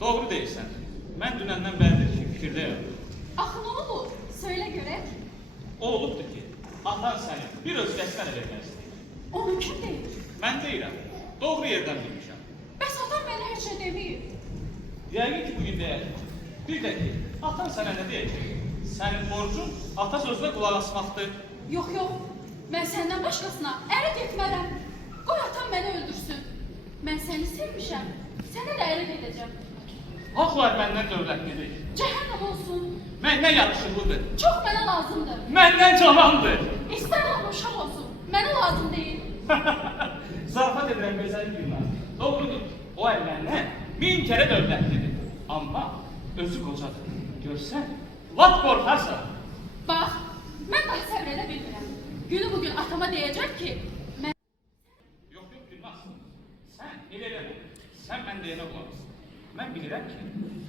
Doğru değilsen. Ben dünenden beridir ki fikirdeyim. Axı ne olur? Söyle görək. O olubdur ki, atan səni bir özgəsinə də vermək istəyir. O mümkün deyil. Mən deyirəm, doğru yerdən bilmişəm. Bəs atam mənə hər şey deməyib. Yəqin ki, bugün deyəcək. Bir də ki, atan sənə nə deyəcək? Sənin borcun ata sözünə qulaq asmaqdır. Yox, yox. Mən səndən başqasına ərə getmərəm. Qoy atam məni öldürsün. Mən səni sevmişəm. Sənə də ərə gedəcəm. Haqlar məndən dövlətlidir. Cəhənnəm olsun. Məndən yaxşılıdır. Çox mənə lazımdır. Məndən cavandır. İstərəm uşaq olsun. Mənə lazım deyil. Zarafat edirəm gözəlim günlər. Doğrudur. O əl məndən 1000 kərə dövlətlidir. Amma özü qocadır. Görsən, lap qorxarsan. Bax, mən daha səbr edə bilmirəm. Günü bugün atama deyəcək ki, mən... Yox, yox, Gülnaz. Sən elə eləmə. Sən mən deyənə qulaq as. Mən bilirəm ki,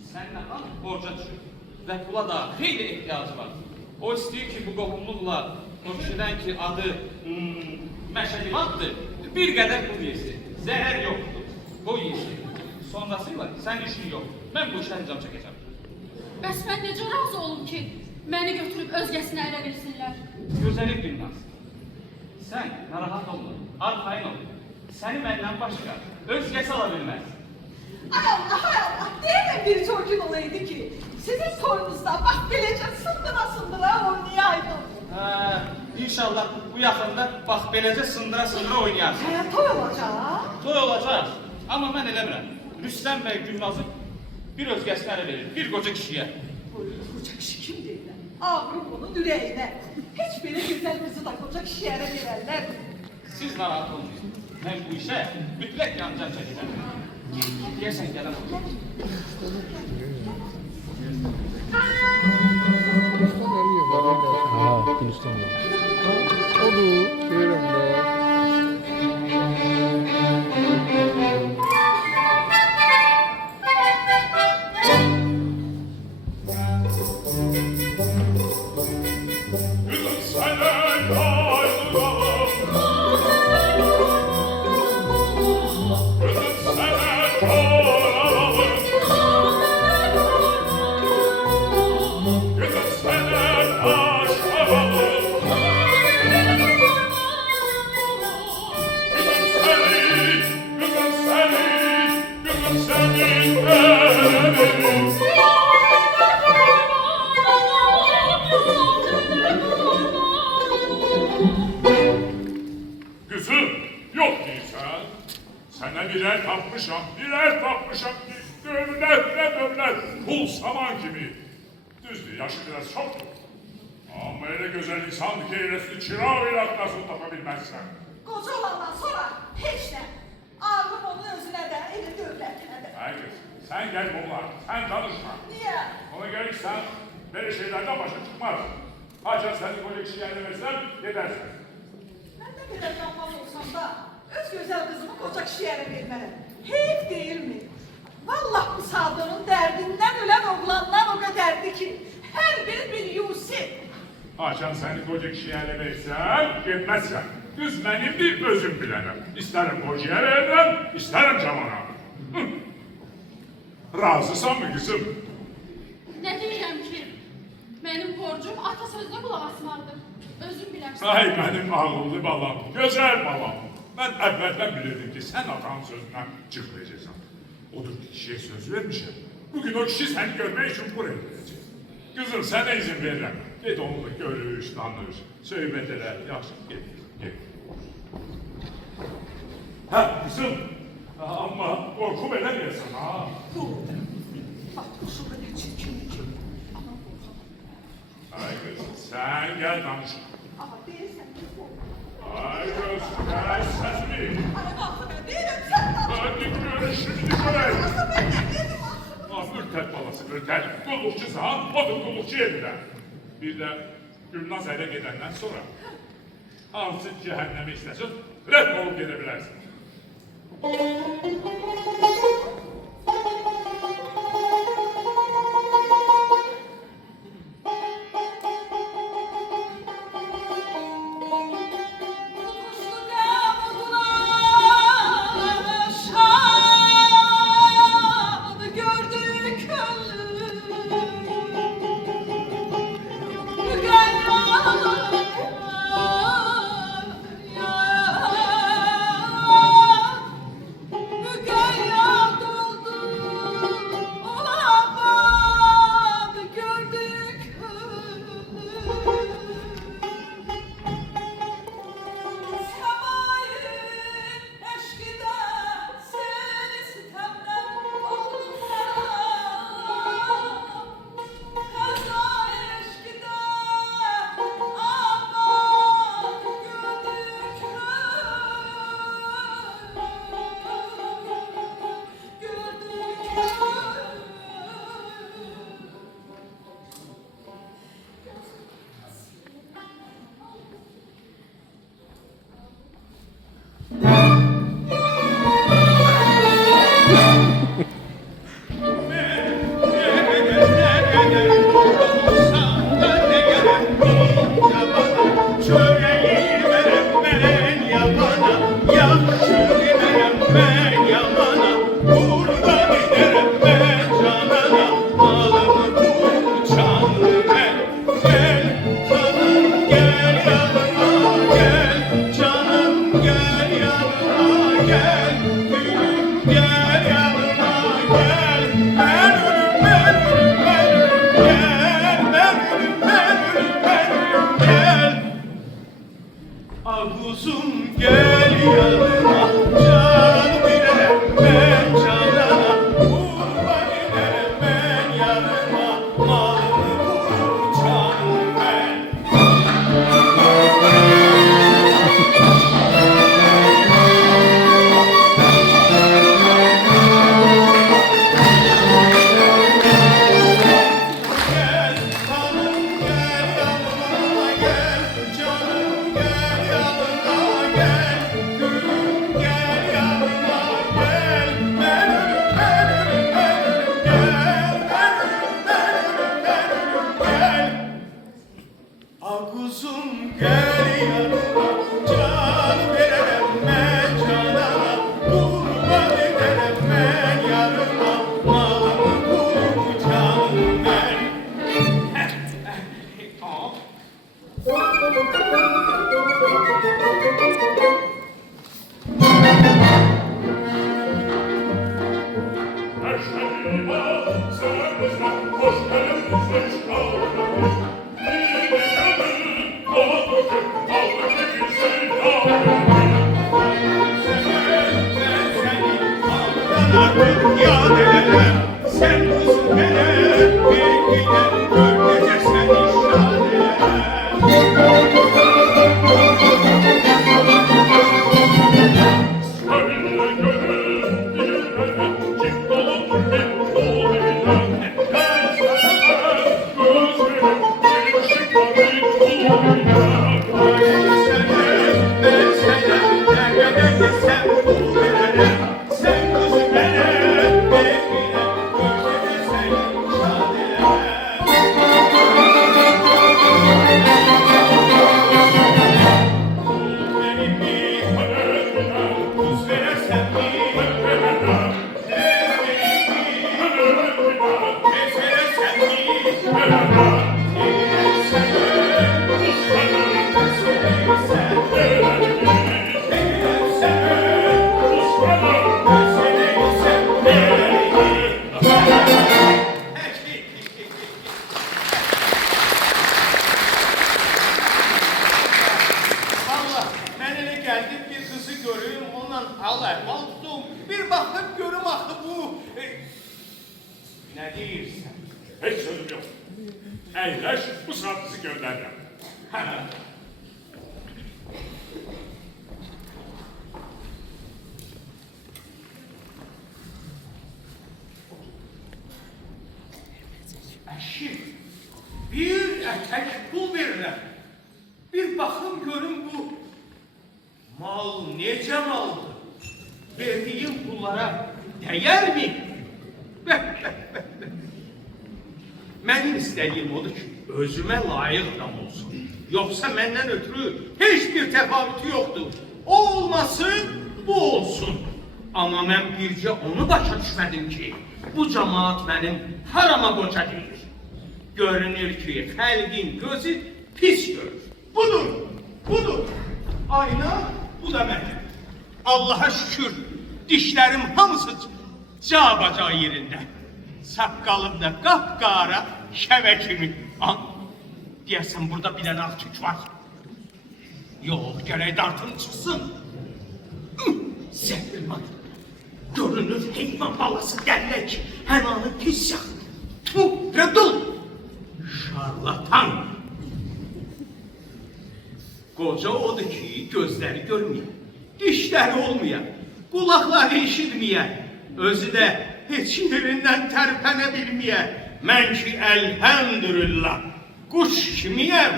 sənin atan borca düşür və pula da xeyli ehtiyacı var. O istəyir ki, bu qohumluqla o kişidən ki, adı Məşədivatdır, bir qədər pul yesin. Zəhər yoxdur. Qoy yesin. Sonrasıyla sən işin yox. Mən bu işdən cam çəkəcəm. Bəs mən necə razı olum ki, məni götürüb özgəsinə ərə versinlər? Gözəlim Gülnaz. Sən narahat olma, arxayın ol. Səni məndən başqa özgəsi ala bilməz. Ay Allah, ay Allah, deyəmən bir çocuğun olaydı ki, sizin soyunuzda bak beləcə sındıra oynayaydım. İnşallah bu yaxında bax beləcə sındıra oynayarsın. Hə, toy olacaq. Toy olacaq, amma mən eləmirəm. Rüstəm bəy Gülnazı bir özgəsinə ərə verir, bir qoca kişiyə. Buyurun, qoca kişi kim deyirlər? Ağrım onun ürəyinə. Heç belə gözəl qızı da qoca kişiyə ərə verərlər. Siz narahat olmayın. Mən bu işə mütləq yancan çəkəcəm. Deyəsən gələm olur. Ha, Hindistan'da. Olur, görürüm de. Kızım, yok değilsen. Senden birer tapmışam ki devlet, pul saman gibi. Düzdür, yaşı biraz çoktur. Ama öyle güzel insandı ki eylesini çırağıyla nasıl tapabilmezsen. Qoca olandan sonra heç nə. Ağrım onun özünə də, elə dövlətinə də. Hayır, sen gel bunlar, sen danışma. Niyə? Ona gereksen böyle şeylerden başa çıkmaz. Haca seni böyle kişiye vermezsen gidersin. Mən də belə yanmaz olsam da, öz gözəl qızımı qoca kişiyə ərə vermərəm. Heyf deyilmi? Vallahi bu Sadığın dərdindən ölən oğlanlar o qədərdir ki, hər bir Yusuf. Haşan seni koca kişiye ele versem, gitmezsen. Kız benim bir özüm bilenim. İsterim kocaya veririm, isterim camana. Hı. Razısan mı kızım? Ne diyeceğim ki? Benim borcum ata sözüne kulak asmalıdır. Özüm bilərsən. Ay benim ağıllı balam, güzel balam. Ben evvelden bilirdim ki sen atanın sözünden çıkmayacaksın. Odur ki kişiye söz vermişim. Bugün o kişi seni görmek için buraya gelecek. Kızım sana izin veririm. Git onunla görüş, tanış, söhbet eder. Yaxşı, git. Ha kızım, ama korku veremiyorsun ha. Doğrudur. Bak şu kadar çirkinlik. Ama korkamam. Ay kızım sen gel danış. Ama değilsen ki bu. Ay kızım gel sesli. Ana kalkı ben değilim sen de. Hadi görüşürüz dikkat. Nasıl ben ne dedim aslında? Ürtet balası, ürtet. Kullukçu sağa, otur kullukçu yerine. Bir de Gülnaz eve gedenden sonra artık cehennemi istesin, red olup gidebilirsin. Sen oğlum. Bir bakıp görüm axı bu. Ne deyirsən? Hiç sözüm yok. Eyleş, bu saat bizi göndereceğim. Əşim, bir ətək pul verirəm. Bir baxım görüm bu mal necə maldır? Verdiyim pullara dəyər mi? Mənim istədiyim odur ki, özümə layiq adam olsun. Yoxsa məndən ötürü heç bir təfavütü yoxdur. O olmasın, bu olsun. Amma mən bircə onu başa düşmədim ki, bu cəmaat mənim harama qoca deyir. Görünür ki, xəlqin gözü pis görür. Budur, budur. Ayna, bu da mənim. Allaha şükür, dişlərim hamısı cabaca yerində. Saqqalım da qapqara şəvə kimi. Deyəsən, burada bir dənə ağ tük var. Yox, gərək dartım çıxsın. Zəhrimat. Görünür, heyvan balası dəllək. Həmanı pis yaxın. Rədul. Şarlatan. Qoca odur ki, gözləri görməyən, dişləri olmayan, qulaqları eşitməyən, özü də heç yerindən tərpənə bilməyən, mən ki, əlhəmdülillah, quş kimiyəm.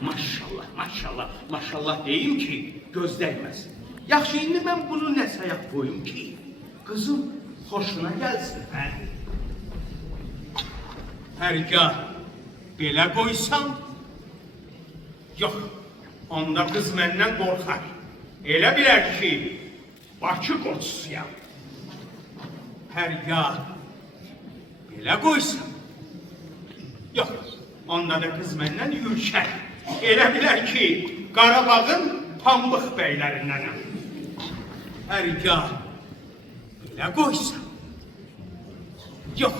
Maşallah, maşallah, maşallah deyim ki, göz dəyməsin. Yaxşı, indi mən bunu nə sayaq qoyum ki, qızım xoşuna gəlsin, hə? Hərgah belə qoysam, yox, onda qız məndən qorxar. Elə bilər ki, Bakı qoçusuyam. Hərgah belə qoysam, yox, onda da qız məndən ürkər. Elə bilər ki, Qarabağın pambıq bəylərindənəm. Hərgah belə qoysam, yox,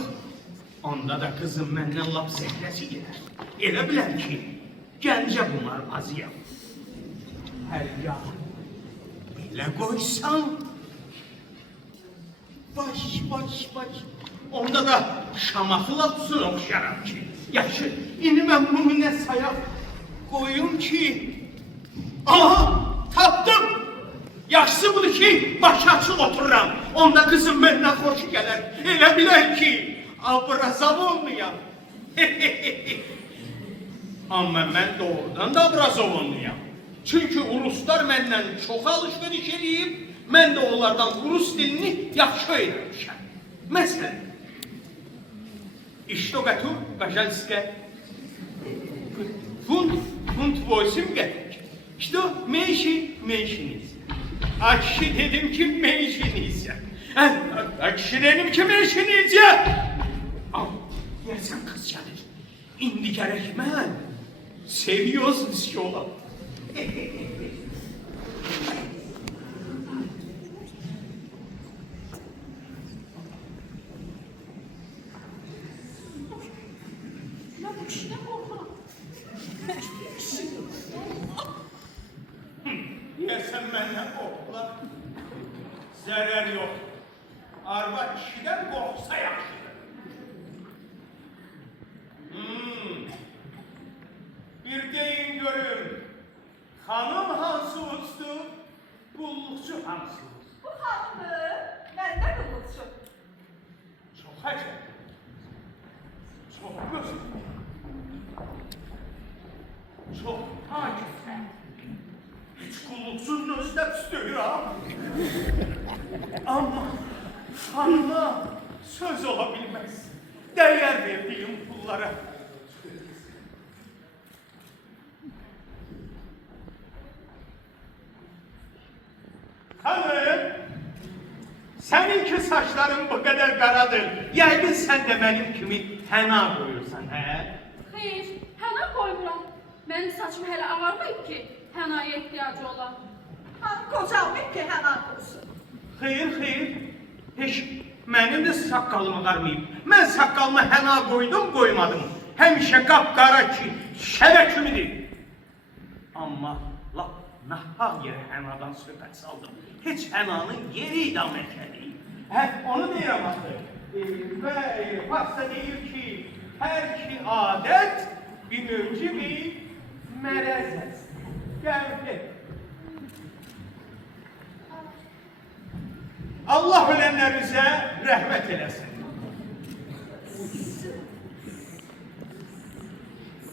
onda da qızım məndən lap zəhləsi gedər. Elə bilər ki, gəncə bunlar bazıyam. Hərgah belə qoysam, baş, onda da şamaxıl atsın oxşaram ki, yaxşı, indi mən bunu nə sayaq qoyum ki, aha, tapdım. Yaxşısı budur ki, başı açıq otururam, onda qızım məndən xoş gələr. Elə bilər ki, abrazam olmayam. Amma mən doğrudan da abrazam olmayam. Çünki Ruslar məndən çox alışveriş edib, mən də onlardan Rus dilini yaxşı öyrənmişəm. Məsələn, что готов, пожалуйста, фунт 8 копеек. Что меньше нельзя. А kişi dedim ki menşe neyse. A kişi dedim ki menşe neyse. Yersen kız gelir. İndi gerek mən seviyorsunuz ki olam. Ya bu kişiden korkuram. Yersen benden korktular. Zərər yok. Arva kişiden korksa yaxşıdır. Bir deyin görüm. Hanım hansı uçtu, qulluqçu hansı uçtu? Bu hanımı məndə qılıqçı. Çox əcəb. Çox gözəl. Çox hakikaten. Hiç qulluqçunun özünə püstüyürəm. Amma hanıma söz ola bilməz. Dəyər verdiyim pullara. Hanım, seninki saçların bu kadar qaradır. Yəqin sən də mənim kimi həna qoyursan, hə? Xeyr, həna qoymuram. Mənim saçım hələ ağarmayıb ki, hənaya ehtiyacı olan. Qocalmayıb ki, həna qılsın. Xeyr, heç mənim də saqqalım ağarmayıb. Mən saqqalıma həna qoydum, qoymadım. Həmişə qapqara ki, şəbə kimidir. Amma lap nahaq yerə hənadan söhbət saldım. Heç hənanın yeri idam etmədi. Onu deyirəm axı. Və Farsda deyir ki, hər ki adət bir mövcibi mərəzəs. Gəldi. Allah ölənlərimizə rəhmət eləsin.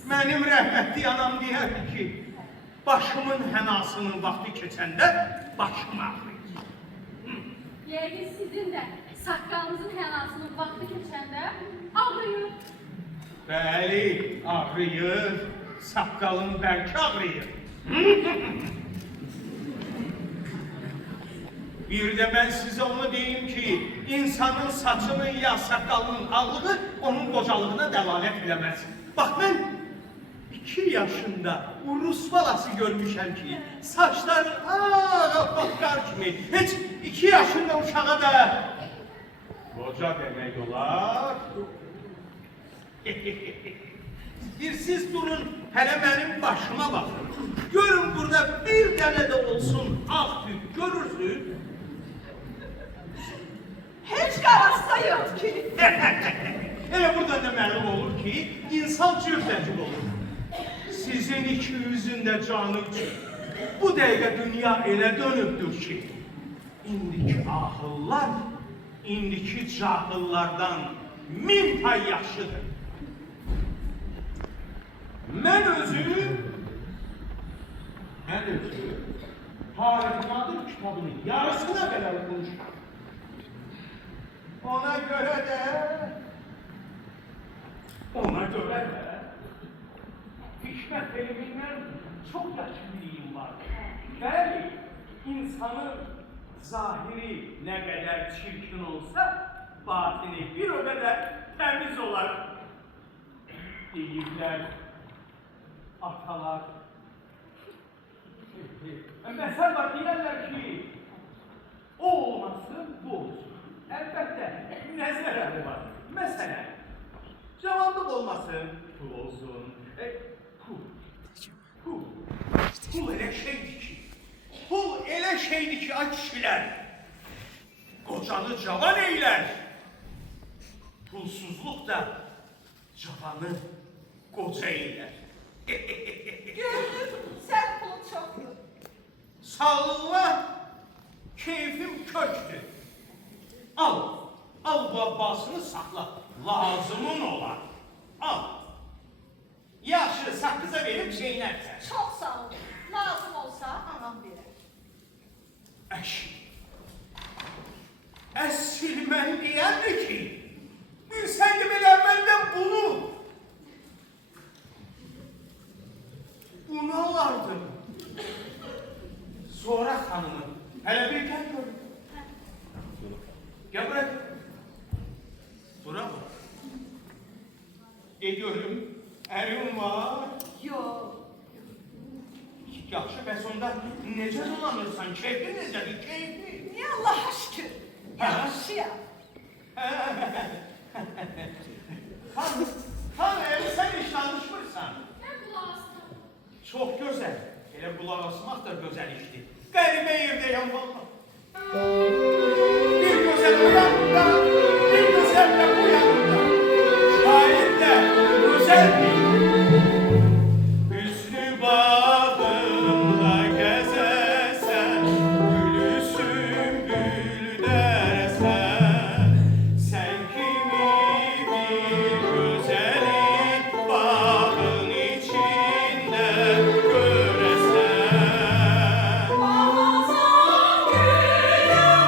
Mənim rəhmətli anam deyərdi ki, başımın hənasının vaxtı keçəndə başım ağrıyır. Yəqin sizin də saqqalınızın hənasının vaxtı keçəndə ağrıyır. Bəli, ağrıyır, saqqalım bəlkə ağrıyır. Bir də mən sizə onu deyim ki, insanın saçının ya saqqalının ağlığı onun qocalığına dəlalət eləməz. Bax, mən 2 yaşında Urus balası görmüşəm ki, saçları ağappaqlar kimi, heç 2 yaşında uşağa da qoca demək olar. Siz durun, hələ mənim başıma baxın. Görün burada bir dənə də olsun ağ tük görürsünüz. Heç qarası da yok ki. Elə buradan da məlum olur ki, insan cürbəcür olur. Sizin ikinizin də canı üçün bu dəqiqə dünya elə dönübdür ki, indiki ahıllar, indiki cahıllardan 1000 pay yaxşıdır. Mən özüm Tarih Nadir kitabının yarısına qədər okumuşam. Ona görə də Hikmət elmindən çox yaxşı bilgim var. Bəli, insanın zahiri nə qədər çirkin olsa, batini bir o qədər təmiz olar. Deyirlər, atalar. Məsəl var, deyərlər ki, o olmasın, bu olsun. Əlbəttə, nə zərəri var? Məsələn, cavanlıq olmasın, pul olsun. Pul elə şeydir ki, ay kişilər, qocanı cavan eylər. Pulsuzluq da cavanı qoca eylər. Gördüm, sen pulun çoktu. Sağlığa keyfim köktür. Al bu abbasını sakla. Lazımın olar. Al. Yaşı sakıza verip çeynərsən. Çok sağ ol. Lazım olsa anam verir. Əsil mən deyərdi ki, bilsəydim elə əvvəldən bunu alardım. Sonra xanımın, hələ bir gəl gördüm. Gəl bırak. Bura mı? Ediyorum, ərim var. Yok. Yaxşı, bəs onda necə dolanırsan? Keyfi necədir, keyfi? Niye Allah'a şükür? Yaxşı ya. Hanım, sen hiç danışmırsan. Mən qulaq asdım. Çox gözəl. Elə qulaq asmaq da gözəl işdir. Qəribə yerdəyəm valla. Bir gözəl bu yanında, bir gözəl də bu yanında. Şair də gözəldir. Hüsnü bağında gəzəsən, gülü sümbül dərəsən. Sən kimi bir gözəli bağın içində görəsən. Ramazan günü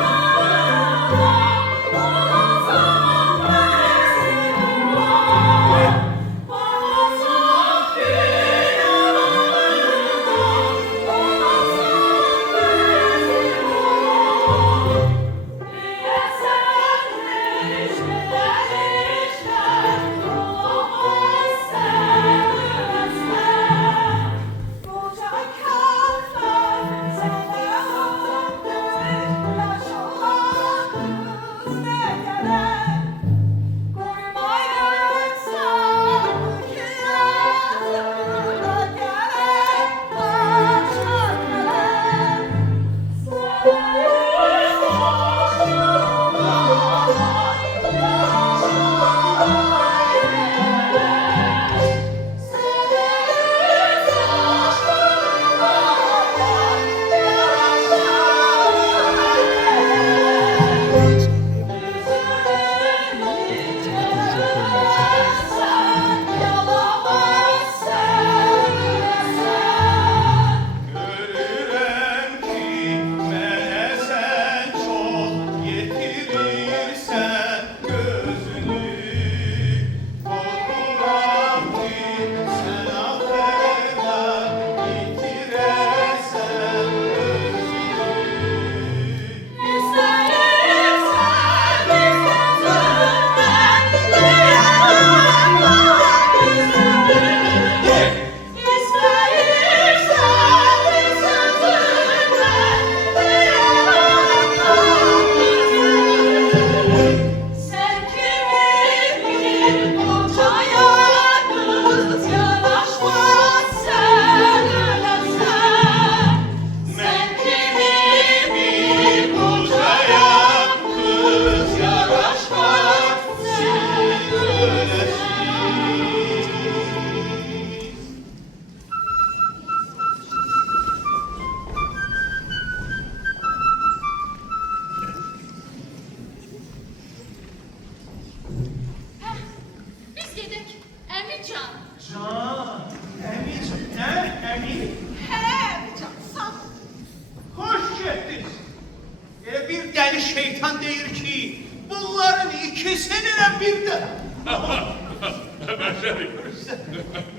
Bir deli şeytan deyir ki, bunların ikisini de birden.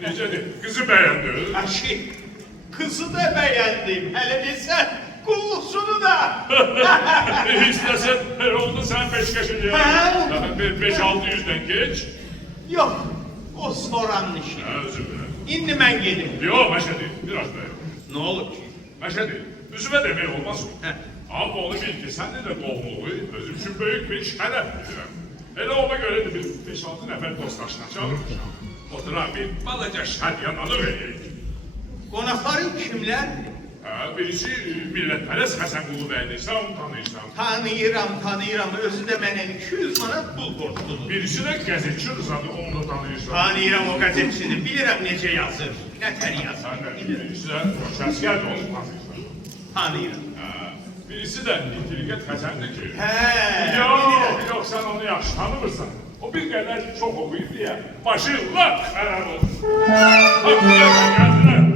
Necədir? Kızı beğendi. Aşi, kızı da beğendim. Hele desen, kullusunu da. İstesen oldu sen peşkeşin ya. Ha? 5-600'den geç. Yok, o soranın işi. Özür dilerim. İndi ben gelim. Yok Meşhedi, biraz dayan. Ne olur ki? Meşhedi, üzüme demek olmaz mı? Heh. Ama onu bil ki sende de doğumluğu özüm için büyük bir şeref bilirəm. Hele ona göre de bir 5-6 nefer dostlaşına çağırmışam. Otura bir balaca şadyan alıvereyik. Konakların kimler? Birisi milletperest Həsən Qulu bəydir, sən onu tanıyırsan. Tanıyıram. Özü de mənə 200 manat pul borçludur. Birisi de gəzikçi Rızadır, onu da tanıyırsan. Tanıyıram o gazetçini, bilirəm necə yazır. Nətər yazır, Sen de bilirəm. birisi de Şəskər onu tanıyırsan. Tanıyıram. Birisi de İntilgət Həsəndir ki. He, Yok sen onu yaxşı tanımırsan. O bir qədər çok okuyur diye başı lak xərab olur. Bak geldiler.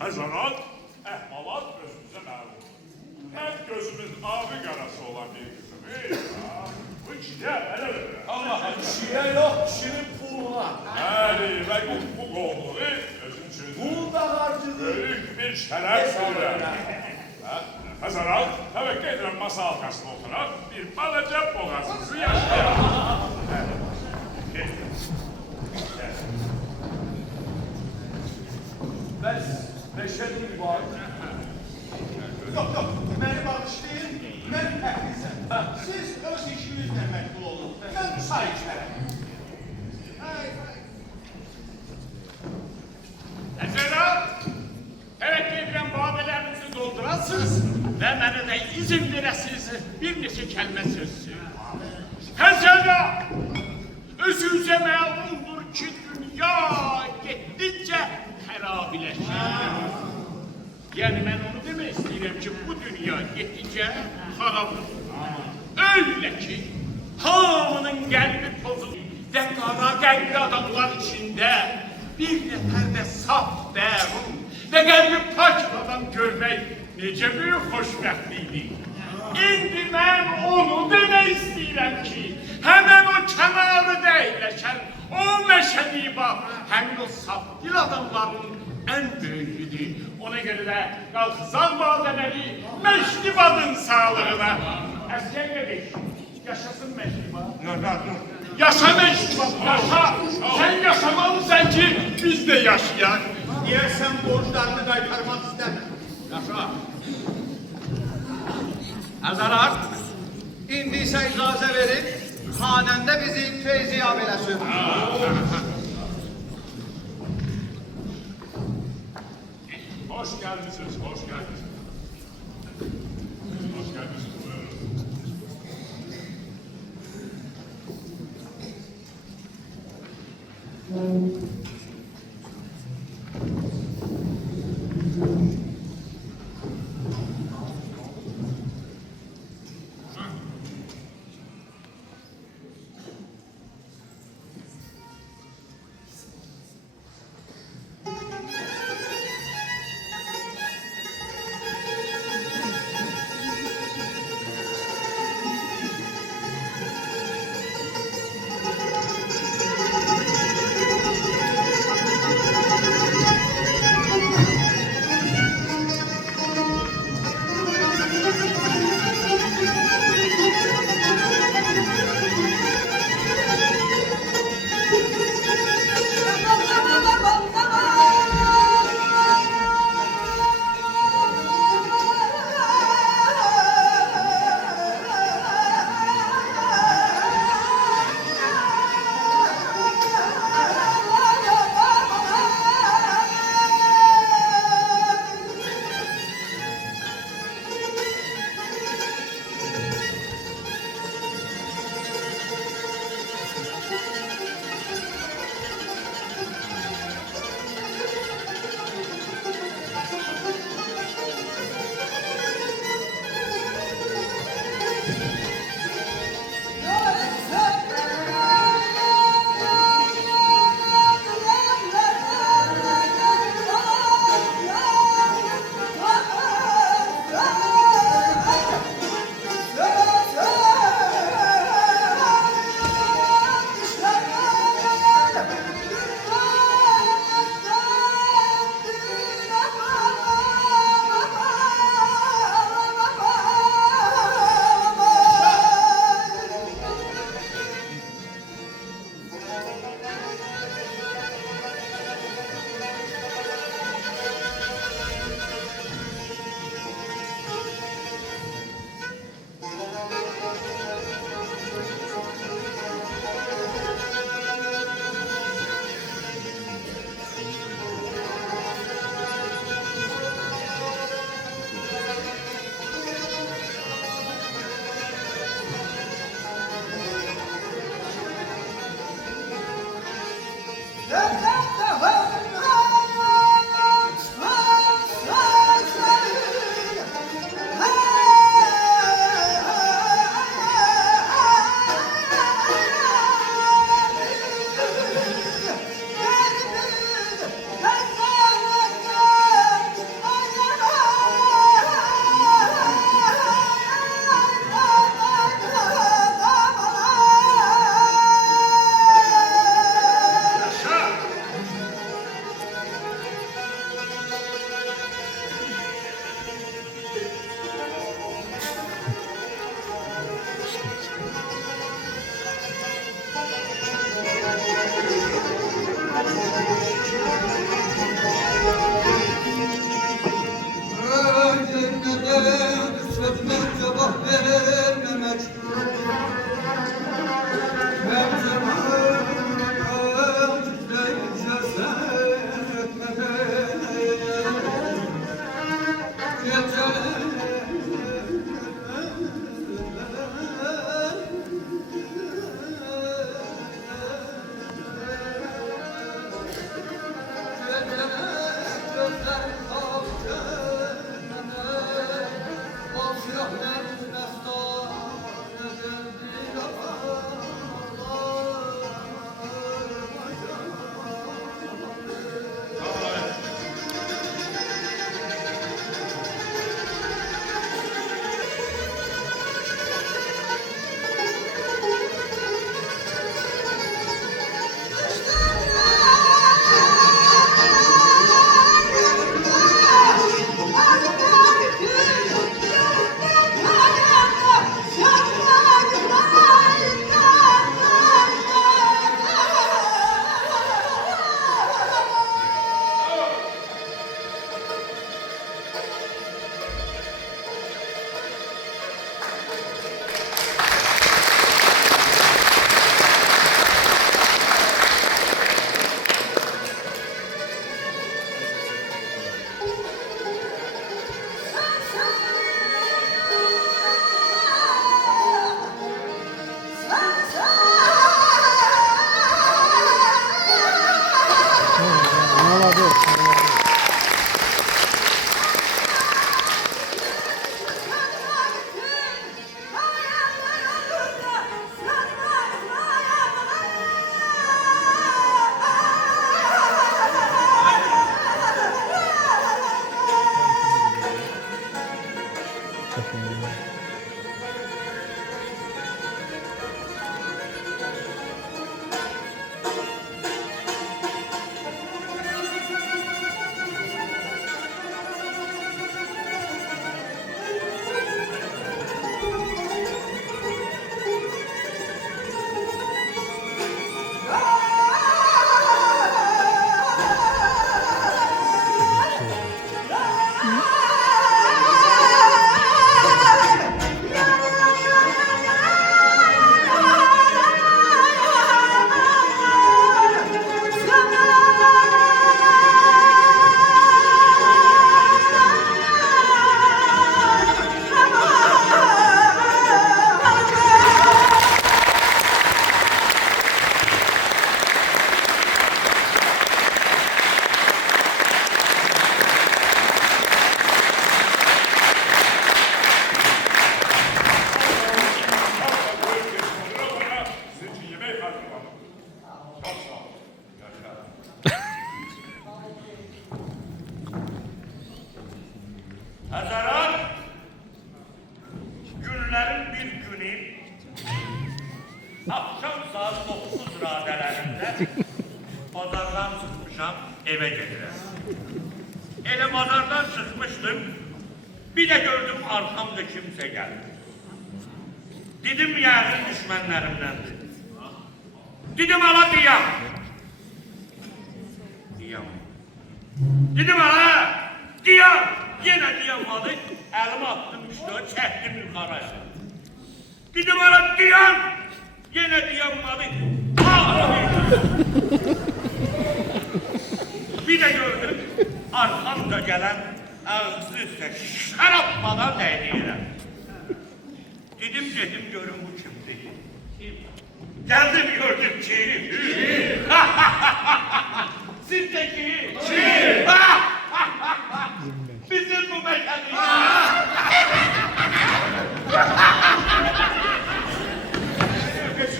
Həzanat, əhvalat gözümüze məlum. Həm gözümüz abi qarası olan bir kızım. Bu kişiyə elə verir. Allah kişiye yok, kişinin puluna. Bəli, və bu qovluğu özüm üçün Pul da harcıdır. böyük bir şərəf verirəm. Həzanat, təvəqqə edirəm masa arxasına oturaq, bir balaca boğazınızı yaşayaq. Ben Meşhedi var. Yok, beni bağışlayın, ben təhlizəm. Siz öz işinizle məşğul olun. Ben çay içərəm. Həzərat, təvəqqə edirəm babələrinizi doldurasınız və mənə də izin verəsiniz bir neçə kəlmə söz söyləyim. Həzərat, özünüzə məlumdur ki, dünya getdikcə xərabiləşir. Yəni mən onu demək istəyirəm ki, bu dünya getdikcə xarabdır. Öyle ki, hamının qəlbi pozulur və qara qəlbli adamlar içində bir nəfər də saf, bərun və qəlbi pak adam görmək necə büyük xoşbəxtlikdir. İndi mən onu demək istəyirəm ki, həmən o kənarı əyləşən o Məşədi bax, həmin o saf dil adamların ən böyüyüdür. Ona görə də qalxızan badələri Məşdi badın sağlığına. Əskər qardaş, yaşasın Məşdi bad. Yaşa Məşdi bad, yaşa. Sən yaşamalısan ki, biz de yaşayaq. Deyərsən borçlarını qaytarmaq istəmir. Yaşa. Həzərat, İndi isə icazə verin, xanəndə bizi feyziyab eləsin. Hoş gelmişsiniz, hoş gelmişsiniz. Hoş gelmişsiniz. Buyurun. vermemek. Hazaran, günlerin bir günü akşam saat 9 radelerinde pazardan çıkmışam eve gelirəm. Elə pazardan çıkmıştım, bir de gördüm arkamda kimse geldi. Dedim yəqin düşmənlərimdəndir. Dedim ala diyam. Diyam. Dedim ala diyam. Yine diyamadı. Elimi attım üstüne, çektim yukarı. Dedim ala diyam. Yine diyamadı. Bir de gördüm arkamda gelen ağzı üstüne şarapmadan değdiğine. Dedim görün bu kimdi? Geldim gördüm ki. Sizdeki. Bizim bu mekanı.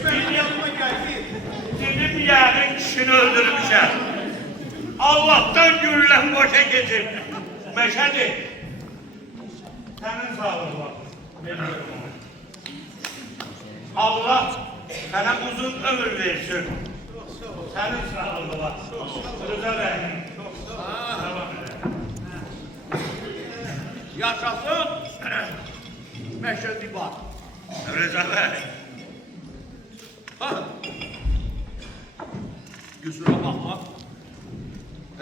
Benim yanıma geldi. Dedim yarın kişini öldürmüşəm. Allah'tan gürülən boşa geçir. Meşədi. Senin sağlığın var. Allah sana uzun ömür versin. Senin sağlığın var. Rıza Bey. Tamam. Yaşasın. Meşhedi var. Rıza Bey. Ha. Kusura bakma.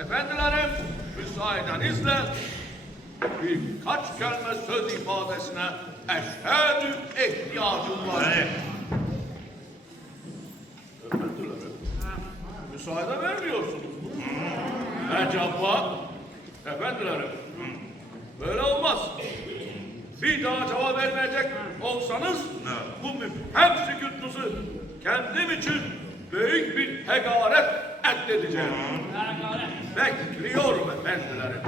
Efendilerim, müsaadenizle birkaç kelime söz ifadesine eşhedü ihtiyacım var. Müsaade vermiyorsunuz. Cevap. Efendilerim. Böyle olmaz. Bir daha cevap vermeyecek olsanız bu müphem sükutunuzu kendim için büyük bir hakaret addedeceğim. Bekliyorum efendilerim.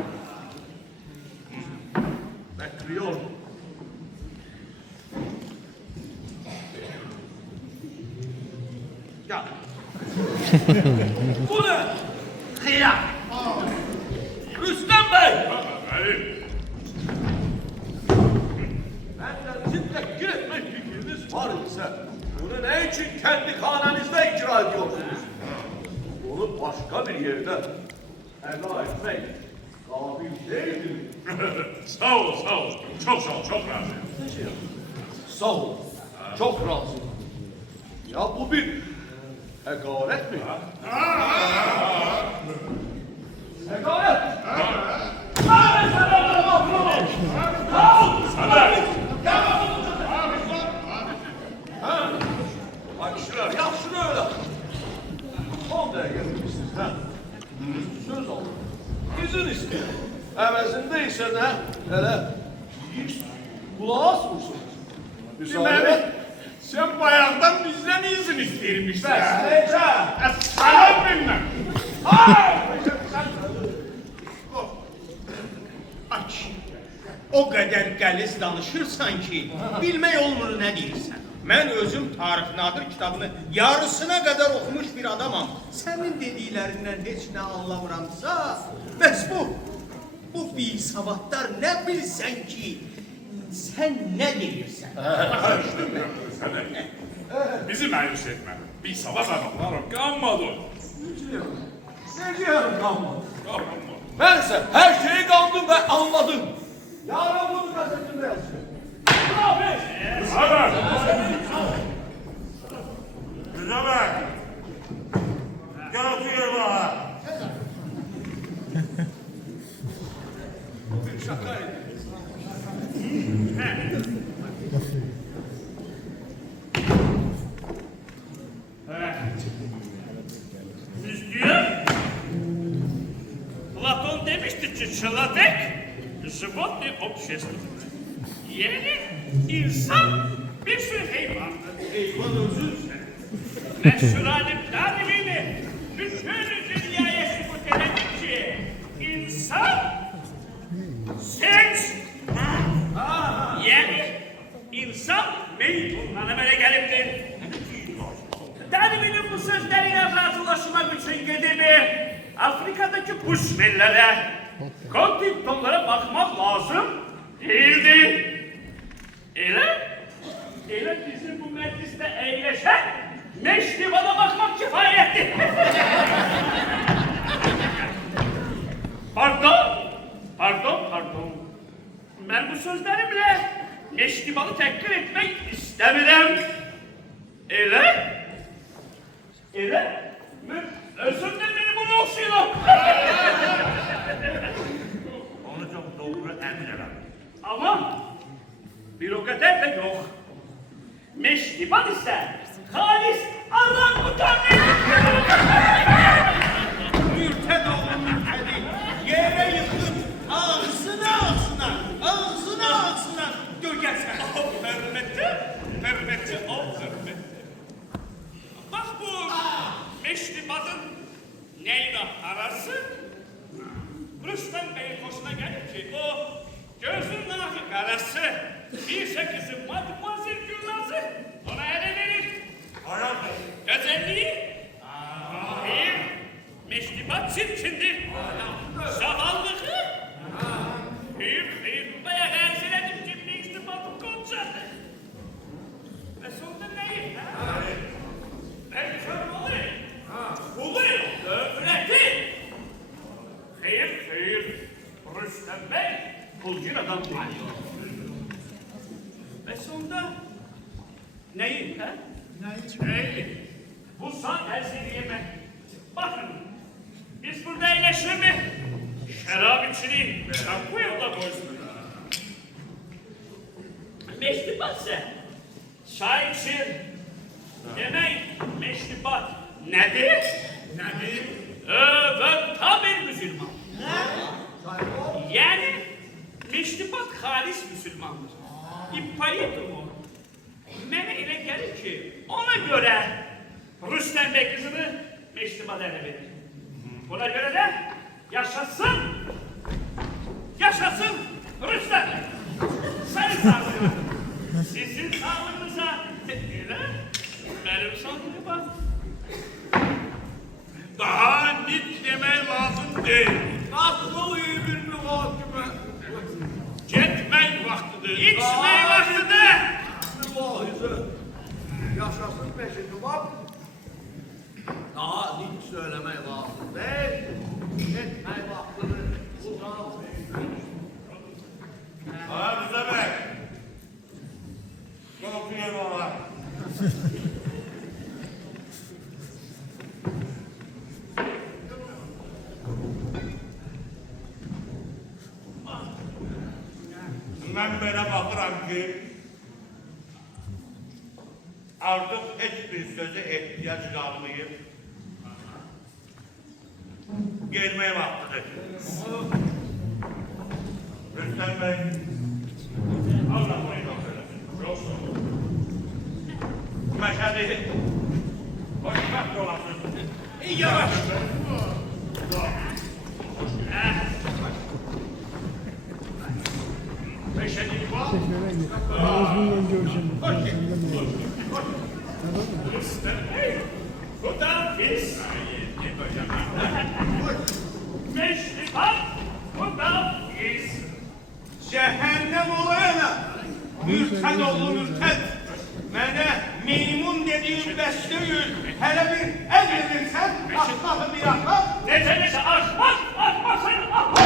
Bekliyorum. Ya. Bu ne? Hıyar. Rüstem Bey. Benden tekkil etmek fikriniz var ise bunu ne için kendi hanenizde icra ediyorsunuz? Onu başka bir yerde eda etmek kabil değildir. Sağ ol, sağ ol. Çok sağ ol, çok razıyım. Sağ ol. Çok razıyım. Ya bu bir hakaret mi? Hakaret! Bak şuraya, yap şunu öyle. Son derece getirmişsiniz ha. Söz alın. İzin isteyin. Evvezinde ise ne? Hele hiç kulağa asmışsınız. Demek sen bayağıdan bizden izin isteyirmişsin. Besleyeceğim. Sana bilmem. Aç. O kadar qəliz danışırsan ki, bilmək olmur nə deyirsən. Mən özüm Tarix Nadir kitabını yarısına kadar okumuş bir adamam. Senin dediklərindən heç nə anlamıramsa, bəs bu bisavadlar ne bilsən ki, sen ne deyirsən? Bizi məyus etmə. Bir sabah adamlar qanmadı. Necəyəm qalmadı? Qanmadı. Mənsə her şeyi qaldım ve anladım. Yarın bunu gazetinde yazıyor. Haber. Bize bak. Yaratıyor bana. Bir şakaydı. Müslüman. Platon demişti ki человек животное общество. Yani insan bir sürü hayvandır. Eyvan özür. Meşhur alim Darwin'i bütün dünyaya sübut edildi ki insan seks yani insan meydanına böyle geliptir. Darwin'in bu sözleriyle razılaşmak için gidimi Afrika'daki bushmillere, Huntington'lara bakmak lazım değildi. Öyle bizim bu mecliste eğleşen meşribana bakmak kifayetti. Pardon. Ben bu sözlerimle meşribanı tekkil etmek istemiyorum. Öyle mi? Özür dilerim bunu okşuyla. Onu çok doğru eminim. Ama bir o kadar da yok. Meşriban ise halis orangutan Mürted oğlum mürtedi. Yere yıkıp ağzına dökersen. Hürmeti. Bak bu meşribanın neyle arası Rüstem Bey'in hoşuna gelir ki o gözün nahik arası bir şekilde Mademoiselle Gülnaz'ı ona ele verir. Özelliği bir meşribat çirkindir. Zavallığı bir bayağı erzeledim ki meşribatın koncadı. Ve sonunda neyi? Belki oluyor. Öğreti. Hayır. Rüstem Bey pulcun adam değil. Ve sonunda neyi? Neyi? Bu saat erzeliğime. Bakın biz burada eğleşir mi? Şarap içini bu yolda boysun. Meşribatse Çay için. Demek meşrubat nedir? Nedir? Ben tam bir Müslüman. Yani meşrubat halis Müslümandır. İmparator mu? Mənə elə gəlir ki, ona görə Rüstəm bəy qızını meşrubat ələ verir. Buna görə də yaşasın Rüstəm bəy. Sayın sağlığına, sizin sağlığınıza elə benim sağlığıma. Daha nit demek lazım değil. Nasıl iyi bir muhakeme? Gitmek vaktidir. İçmək vaxtıdır. Mülahize. Yaşasın peşini bak. Daha hiç söylemek lazım değil. Etmek vaktini uzak. Ha bize bak. Çok iyi valla. Ben böyle bakıram ki artık hiçbir söze ihtiyaç kalmayıp gelmeye vaktidir. Rüstem Bey, Allah burayı doktorlasın. Yoksa meşhedi hoşmak dolasın. Yavaş. Meşhedi var. Bu da biz. Meşrubat, bu da biz. Cehennem olayana. Mürted oğlu mürted. Mene meymun dediğim beş değil. Hele bir el verirsen aslahı bir akla. Ne demesi ahmak, ahmaksın, ahmak.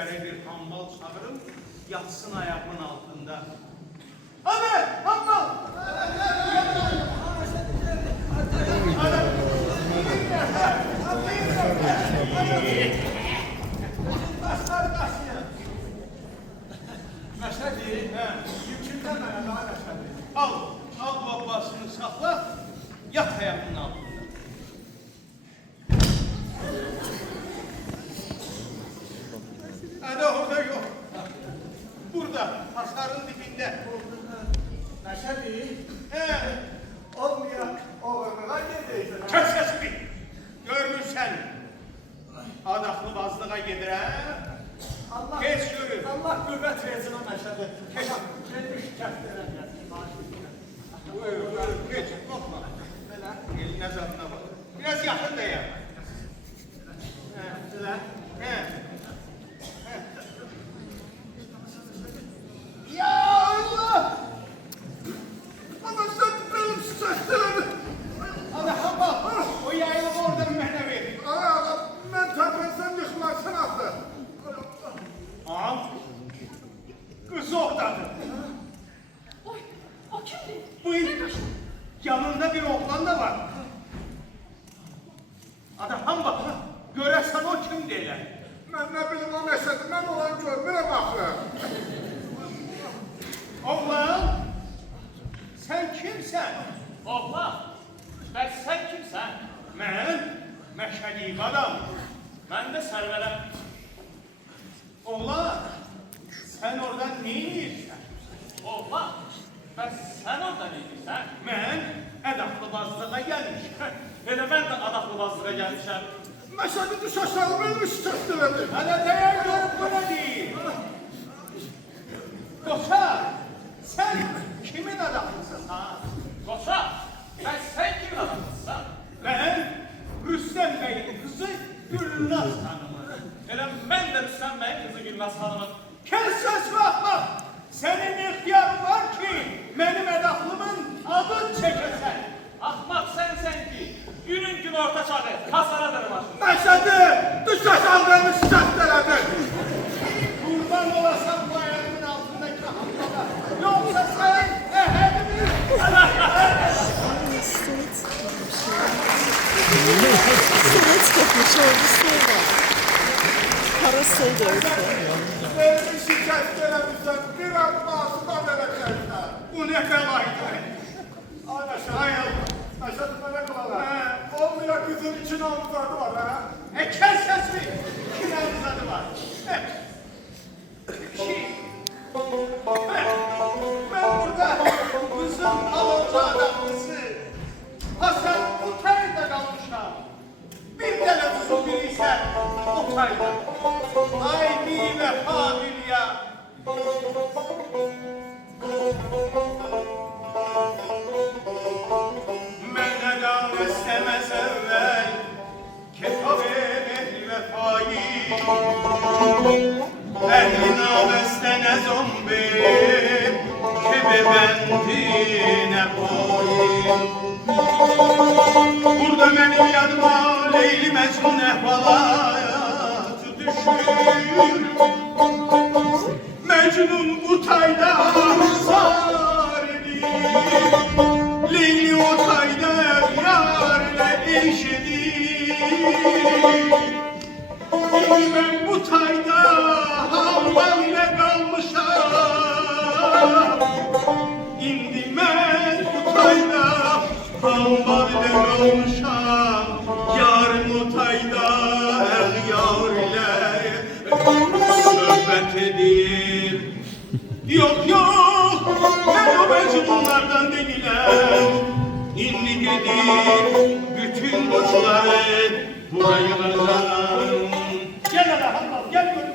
gərək bir hambal çağırım, yatsın ayağımın altında. Hadi, hambal! Məşədi, yükümdən mənə daha məşədi. Al babasını saxla, yat ayağımın altında. Hadi orada yok. Burada, hasarın dibinde. Məşədi, He, olmayan oğurluğa gedəysən. kes sesini. Görmürsən, adaqlı bazlığa gedirəm. Allah, Geç görür. Allah qüvvət versin o Məşədi. Gelmiş kəftirəm gəlsin. Buyur, buyur, geç, korkma. Belə, Eline zadına bak. Biraz yakın da ya. belə. He. Ya Allah! Ama sen benim saçlarımı... Hadi hamba, o yayını oradan mənə ver. Aa, ben tapırsam yıkmasın attı. Ağam, kız oradadır. Oy, o kimdir? Buyur. Ne kaçtı? Yanında bir oğlan da var. Adı hamba, görəsən o kim deyilər? Ben ne bileyim o Məşədi, ben olan görmürəm axı. Oğlan, sen kimsən? Oğlan, bəs sən kimsən? Mən Məşədi adam. Mən də sərvərəm. Oğlan, sen oradan ne edirsən? Oğlan, bəs sən orada neydirsən? Mən ədaqlı bazlığa gəlmişəm. Elə mən də adaqlıbazlığa gəlmişəm. Məşədi düş aşağı, benim şişəşdirədi. Hələ dəyər görüb bu nə deyil? Qoça, sen kimin ədaqlısın ha? Qoça, bəs sən kimin adamısın? Ben Rüstem Bey'in kızı Gülnaz Hanım'ı. Elə mən də Rüstəm bəyin qızı Gülnaz xanımın. Kes ses ve ahmak! Senin ihtiyarın var ki benim edaklımın adını çekesen. Ahmaq sənsən ki, günün gün orta çağı kasara dırmaşın. Məşədi, düş aşağı, benim şişəşdirədi. Kurban olasam bu ayağımın altındaki haftada. Yoksa sen ehedimi... Soветских ordusu var. Parası gördü. Benim şişəşdirəmişsən, bir atmasından verəcəksən. Bu ne belaydı? Ay Allah, Məşədi mənə qıvalar. Olmayan kızın için avuzadı var ha. Kes sesini! Kim adı var? Kim? Ben burada kızım aloncu adamlısı. Hasan Utay'da kalmışam. Bir tane kızım biri ise Utay'da. Ay bir vefabil ya. Mənə dam istemez evvel Ketab-ı ehli vefayı Ehli nameste ne zombi Kebe bendine boyun Burada benim yanıma Leyli Mecnun ehvalatı düşür Mecnun Utay'da sar edir Leyli Utay'da yarla eş edir Ben bu tayda hamam ile kalmışam İndi ben bu tayda hamam ile kalmışam Yarın o tayda yar ile sohbet edip Yok yok ben o mecnunlardan değilim İndi gidip bütün kuşları bayılacağım Gel hele Hamdal gel göreyim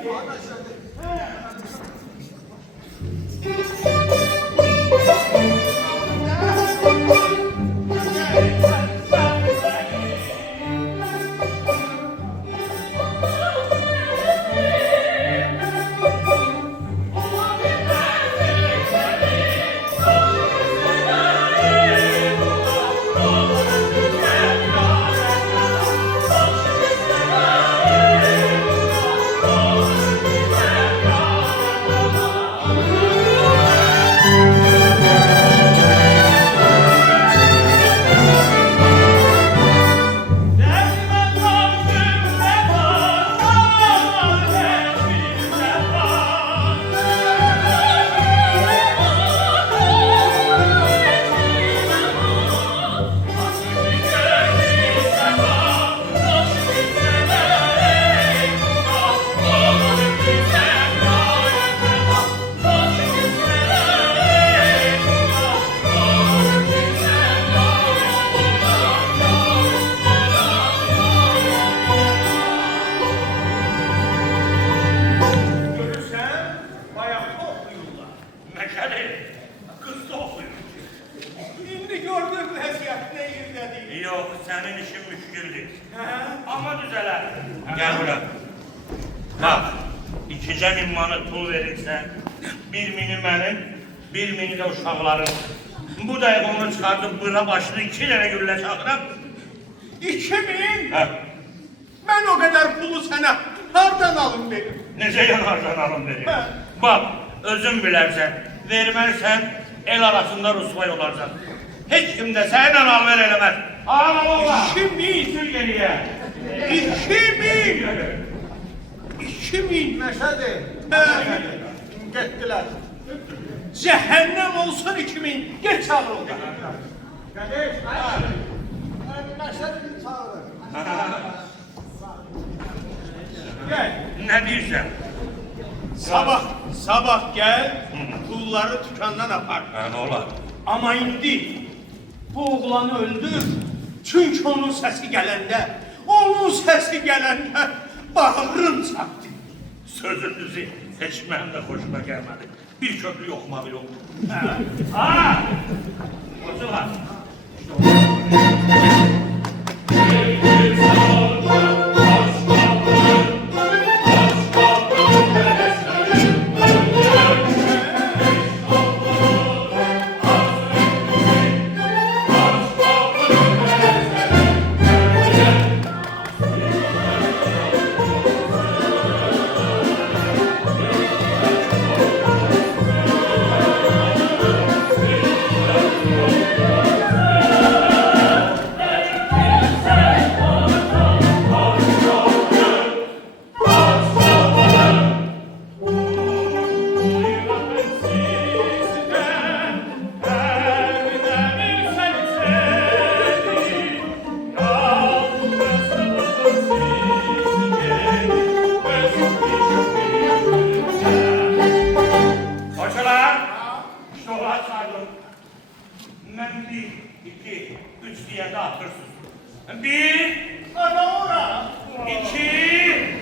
İkicə min manat pul verirsən, 1000-ini mənim, 1000-ini də uşaqların. Bu dəqiq onu çıxardıb bura başını 2 dənə güllə çağıram. 2000? Hə, Ben o kadar pulu sana hardan alın dedim. necə yanardan alım dedim. Hə. Bax, özün bilərsən, vermərsən, el arasında rusvay olarsan. Heç kim də səninlə alver eləməz. Ağam oğla! 2000! Sür geriyə. 2000! 2000 Meşhedi. Gittiler. Cehennem olsun 2000. Geç çağır ondan. Kardeş, Meşhedi çağırın. Gel. Nə deyirsən? Sabah gel. Pulları dükkandan apar. Hə, nə olar? Ama indi bu oğlanı öldür. Çünkü onun sesi gelende, bağrım çaktı. Sözünüzü heç mənim də xoşuma gəlmədi. Bir köprü yoxmaq yox. Ha! Qoçular. Qoçular. İşte olar saydım. Mən 1, 2, 3 deyəndə atırsınız. 1, Ana ora! 2,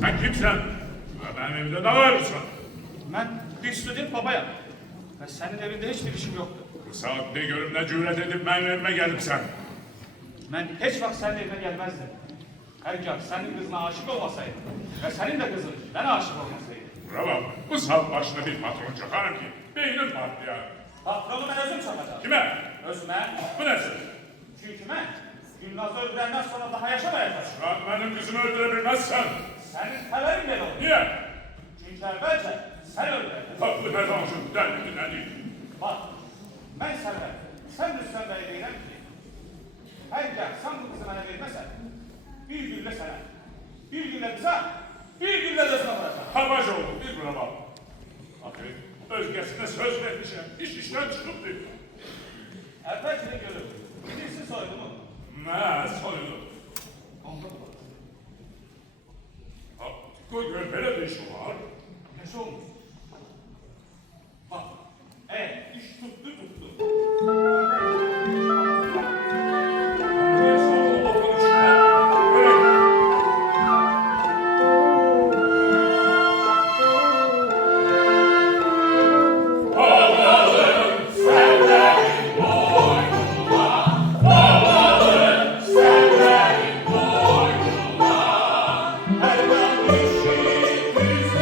Sen kimsen? Benim evimde ne varmışsın? Mən bir student babayam. Və sənin evində heç bir işim yoxdur. Bu saatte görüp ne cüret edip benim evime gelip sen. Mən heç vaxt sənin evinə gəlməzdim. Hərgah sənin qızına aşık olmasaydım və sənin də qızın mənə aşık olmasaydı. Bravo. Bu saat başına bir patron çakarım ki beynim patlayar. Patronu mən özüm çağıracağım. Kime? Özümə. Bu ne söz? Çünki mən Gülnaz'ı öldürəndən sonra daha yaşamayacağım. Lan benim kızımı öldürebilmezsen. Sənin xəbərin belə olur. Niye? Çünki əvvəlcə sən öldürəcəksən. Tatlı bezansın derdi ne değil. Bax, mən sənə, sən Rüstəm bəyə deyirəm ki, hərgah sən bu qızı mənə verməsən, bir güllə sənə, bir güllə qıza, bir güllə də özünə vuracaq. Havaş oldu bir buna bak. Aferin. Özgesine söz vermişim. İş işten çıkıp değil. Əvvəlcəni görür, bilirsin soyudu mu? Ne soyunu? Ha, bu böyle bir iş var. Neşe olmuş. Bak, iş tuttu tuttu. Ne sağlığı bakalım şuna. Böyle. Her gün işi düz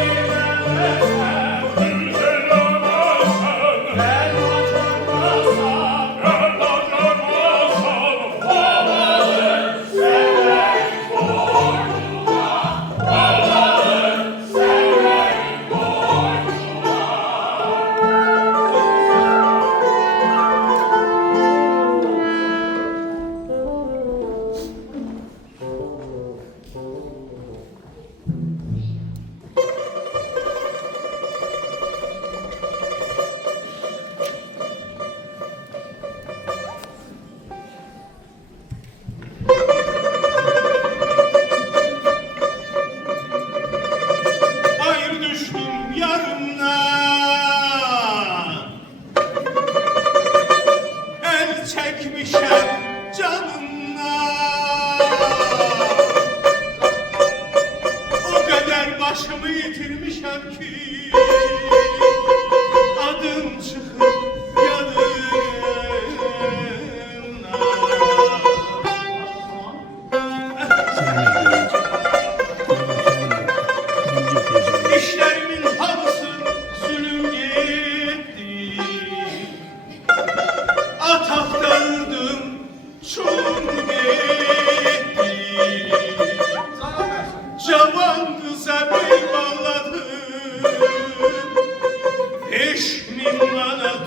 5000 manat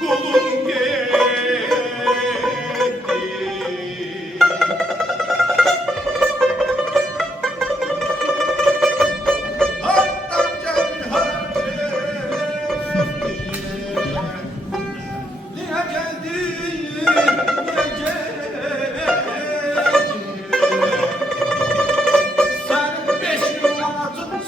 pulum getdi. Hardan geldin hardan niye geldin niye geldin senin 5000 manatın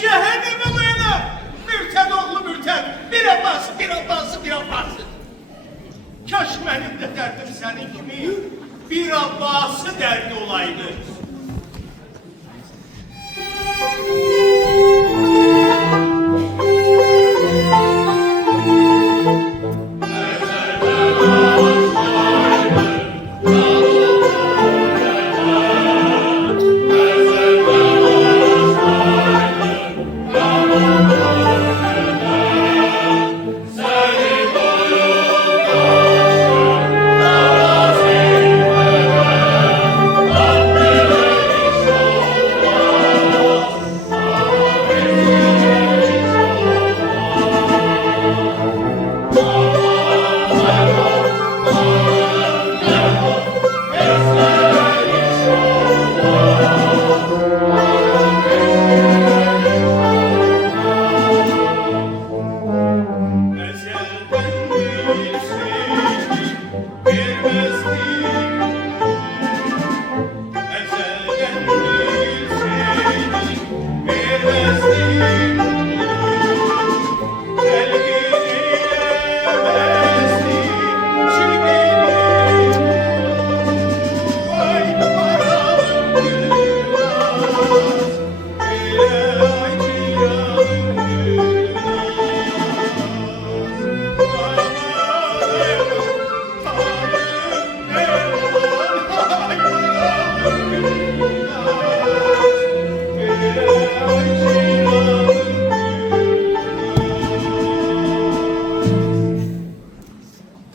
Cehenneme uyana! Mürted oğlu mürted! Bir Abbası, bir Abbası, bir Abbası! Kaş benim de derdim senin gibi bir Abbası derdi olaydı.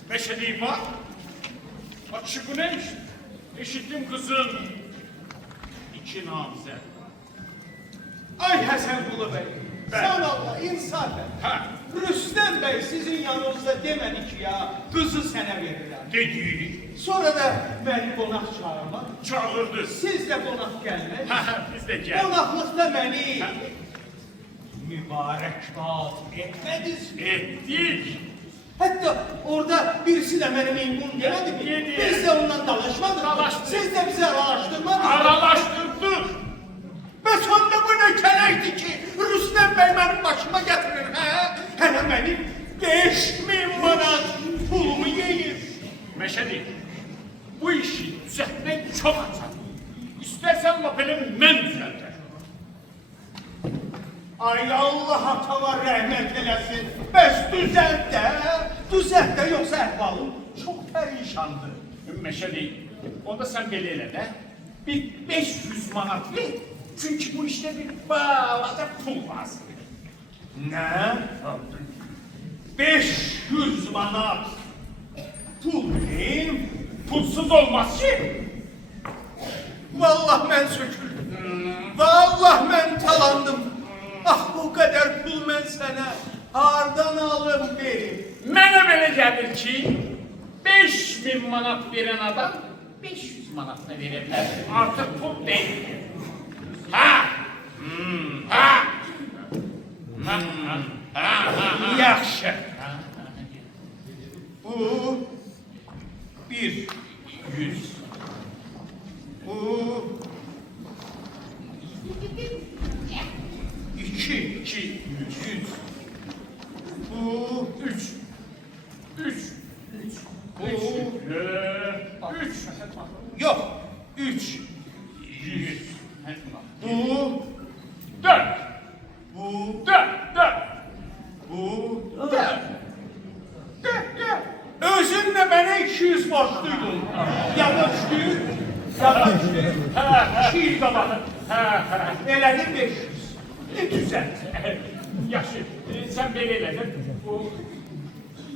Meşhediyim var. Bak şu bu neymiş? İşittim kızın iki namze. Ay Hasan Kulu Bey, Ben. sen Allah insaf et. Ha, Rüstem Bey sizin yanınızda demedi ki ya, kızı sana verirler. dedi. Sonra da beni konak çağırmak, Çağırdı. siz de konak gelmek. Ha, biz de gel. Konaklıkta beni mübarekbat etmediniz. Ettik. Hatta orada birisi de benim meymun demedi mi? Dedi. Biz de ondan dalaşmadık. Dalaştık. Siz de bize araştırmadınız. Aralaştırdık. Ve sonunda bu ne kelekti ki Rüstem Bey benim başıma getirir he? Hele benim 5000 manat pulumu yiyir. Meşhedi, bu işi düzeltmek çok azal. İstersen lapelin men düzeltir. Ay Allah atama rahmet eylesin. Bəs düzelt de yoksa ehvalım çok perişandı. Meşhedi, onda sen belli elə də. Bir 500 manat ver. Çünkü bu işte bir bağlada pul lazım. Ne? 500 manat pul vereyim. Pulsuz olmaz ki. Vallahi ben söküldüm. Vallahi ben talandım. Ah bu kadar pul ben sana hardan alım vereyim. Mənə belə gəlir ki, 5000 manat veren adam 500 manat da verebilir. Artık pul değil. Ha! Ha! Ha! Ha! Ha! Yaxşı. Bu bir 100. Bu iki 200. Bu 3. 3. bu 3. yok 3 100. bu 4. bu 4. 4. bu 4. de mənə 200 borçluydun. Yada düşdü. Yada düşdü. 2 il qabaq. Elədi 500. Düzəlt. Yaxşı, sən belə elədin. Bu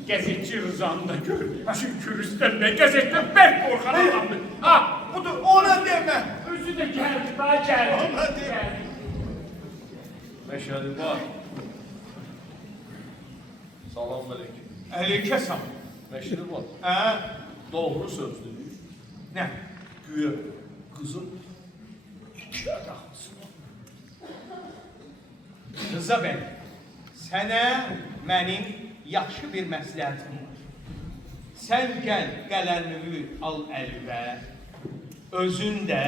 qəzetçi Rızanı da gör. Çünki Rüstəm bəy qəzetdən bərk qorxan adamdır. Ha, Budur, ona demə. özü də gəldi, daha gəldi. Ona demə. Gəldi. Məşədi var. Salam aleyküm. Əleykə sağ. Məşədi var. Hə? Doğru sözdür. Nə? Güya kızım iki adamsın. Rıza bəy, sənə mənim yaxşı bir məsləhətim var. Sən gəl qələmini al əlinə, özün də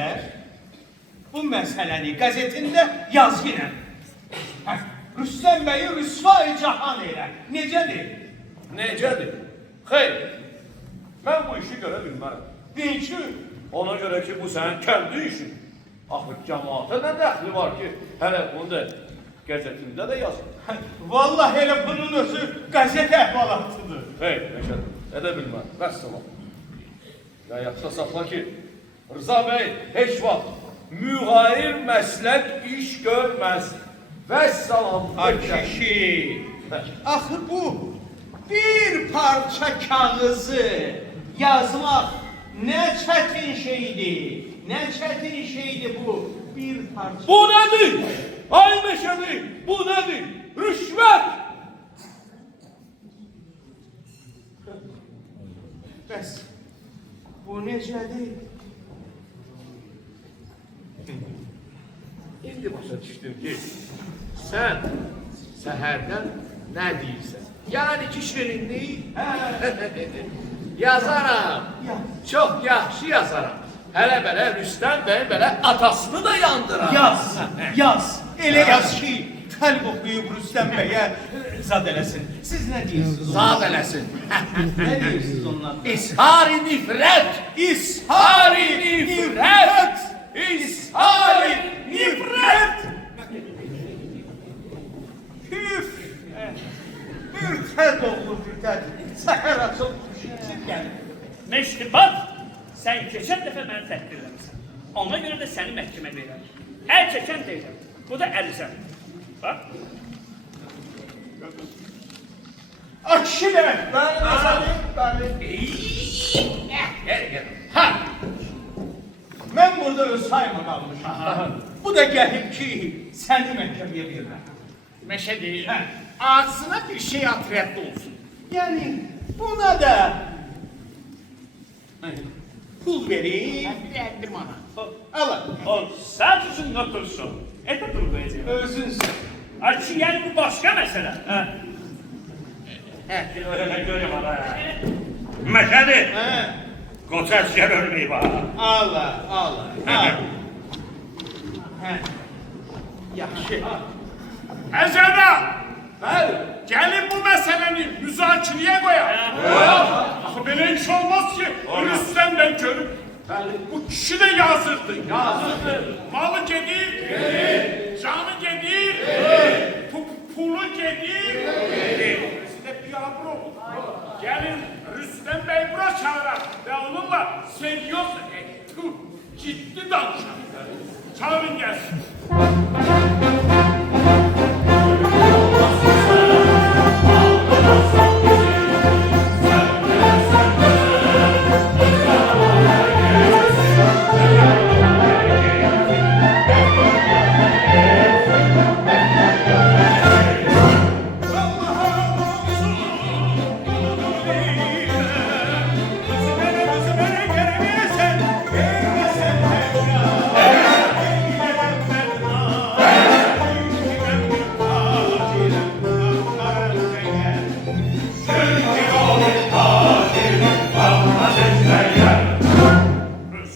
bu məsələni qəzetində yaz yenə. Rüstəm bəyi rüsva-i cahan elə. Necədir? Necədir? Xeyr, mən bu işi görə bilmərəm. Niçin? Ona görə ki, bu sənin kəndi işin. Axı cəmaata nə dəxli var ki, hələ bunu da qəzetində də yazın. Vallahi elə bunun özü qəzet əhvalatıdır. Xeyr, Məşədi, edə bilmərəm. Vəssalam. Ya yadda saxla ki, Rıza bəy heç vaxt müğayir məslək iş görməz. Vəssalam. Ay kişi, axı bu bir parça kağızı yazmaq nə çətin şeydir, nə çətin şeydir bu bir parça. Bu nədir? Ay Məşədi, bu nədir? Rüşvət! Bəs bu necədir? İndi başa düşdüm ki, sən səhərdən nə deyirsən? Yəni ki, şirinlik? Yazaram. Çox yaxşı yazaram. Hələ belə Rüstəm bəy belə atasını da yandırar. Yaz, yaz. Elə yaz ki, qəlb oxuyub Rüstəm bəyə zad eləsin. Siz nə deyirsiniz? Zad eləsin. Nə deyirsiniz ondan? İshari nifrət! İshari nifrət! İshari nifrət! Püf! Mürtəd oğlu mürtəd. Səhər açıl düşürsün gəlir. Meştibat, sən keçən dəfə məni təhqir eləmişsən. Ona görə də səni məhkəmə verirəm. Əl çəkən deyirəm. Bu da əlisən. Bax. Akşile! Bəli, bəli. Gəl. Ha! Mən burada öz sayma qalmışam. Bu da gəlib ki, səni məhkəməyə verirəm. Məşədi, Hə. ağzına bir şey atriyatlı olsun. Yəni, buna da pul vereyim. Bir 50 manat. Alın. O saat üçün otursun. Eta dur qoyacaq. Özünüzün. Açı, yəni bu başqa məsələ. Öyle görüyorum ana. Məşədi, Hə. qoca əsgər ölməyib ha. Allah. Hə. Yaxşı. Əzədə, Bəli. gəlin bu məsələni müzakirəyə qoyaq. Axı belə iş olmaz ki, Rüstəm bəy görüb. Bu kişi de yazırdı. Malı gedir. Canı gedir. Pulu gedir. Size bir abro. Gelin Rüstem Bey bura çağırar ve onunla seryoz, ciddi danışalım. Çağırın gelsin.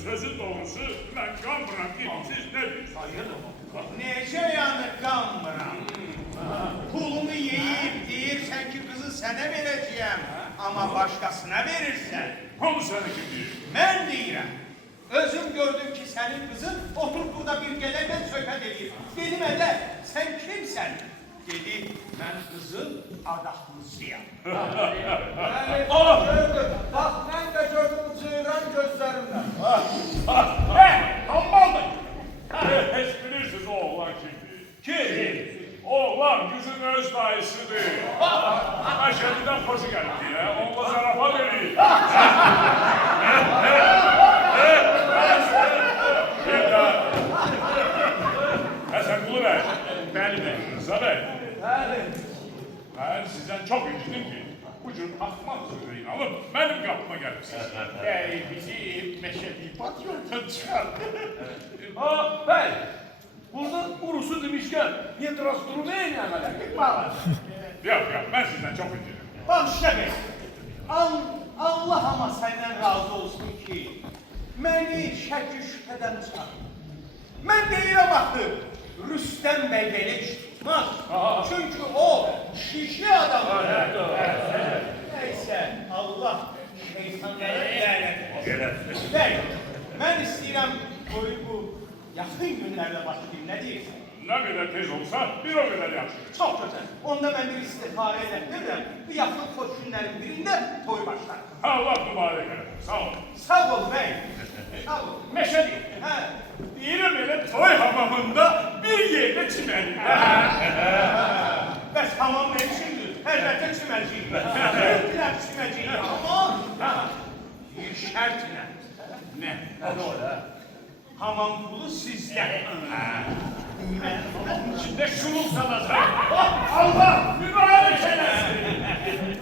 Sözün doğrusu ben kanmıram ki siz ne diyorsunuz? Necə yəni qanmıram? Pulumu yeyib deyirsən ki, qızı sənə verəcəyəm, amma başqasına verirsən. Onu sana kim diyor? Mən deyirəm. Özüm gördüm ki, sənin qızın oturub burada bir gələklə söhbət edir. Dedim ədə, sən kimsən? Dedi, mən qızın adaxlısıyam. Gördüm. Bak ben de gördüm bu ceyran gözlerimle. Hambaldır. Hiç bilirsiniz o oğlan kimdir? Kim? Oğlan güzün öz dayısıdır. Meşhediden hoşu geldi diye onunla zarafat edeyim. Hasan Kulu Bey. Bəli bəy. Rıza Bey. Bəli. Ben sizden çok incidim ki bu cür ahmak sözüne inanıp benim kapıma gelmişsiniz. Bəy bizi Məşədi patriondan çıxardı. Ha bəy. Burada Urus'u demişken niye Trasturumeni əmələ? Yok ben sizden çok incidim. Başla be. Allah ama senden razı olsun ki beni şəkil şüpheden çıxardın. Ben deyirəm axı, Rüstəm bəy belə iş tutmaz. Çünkü o şişi adamdır. Neyse Allah şeytanlara lənət. Bəy, mən istəyirəm toyu bu yaxın günlərdə başlayayım. Ne deyirsən? Ne kadar tez olsa bir o kadar yaxşı. Çok güzel. Onda ben bir istihare ederim. Bu yaxın xoş günlərin birində toy başlar. Allah mübarek eylesin. Sağ olun. Sağ ol bey. Sağ ol. Meşhedi. He. Diyelim öyle toy hamamında bir yerde çimen. Bəs hamam benim şimdi. Elbette çiməciyim. Elbette çiməciyim. Ama bir şərtlə. Nə? Hamam pulu sizdən. Mən hamamın içində şuluk salacaq. Allah mübarək eləsin.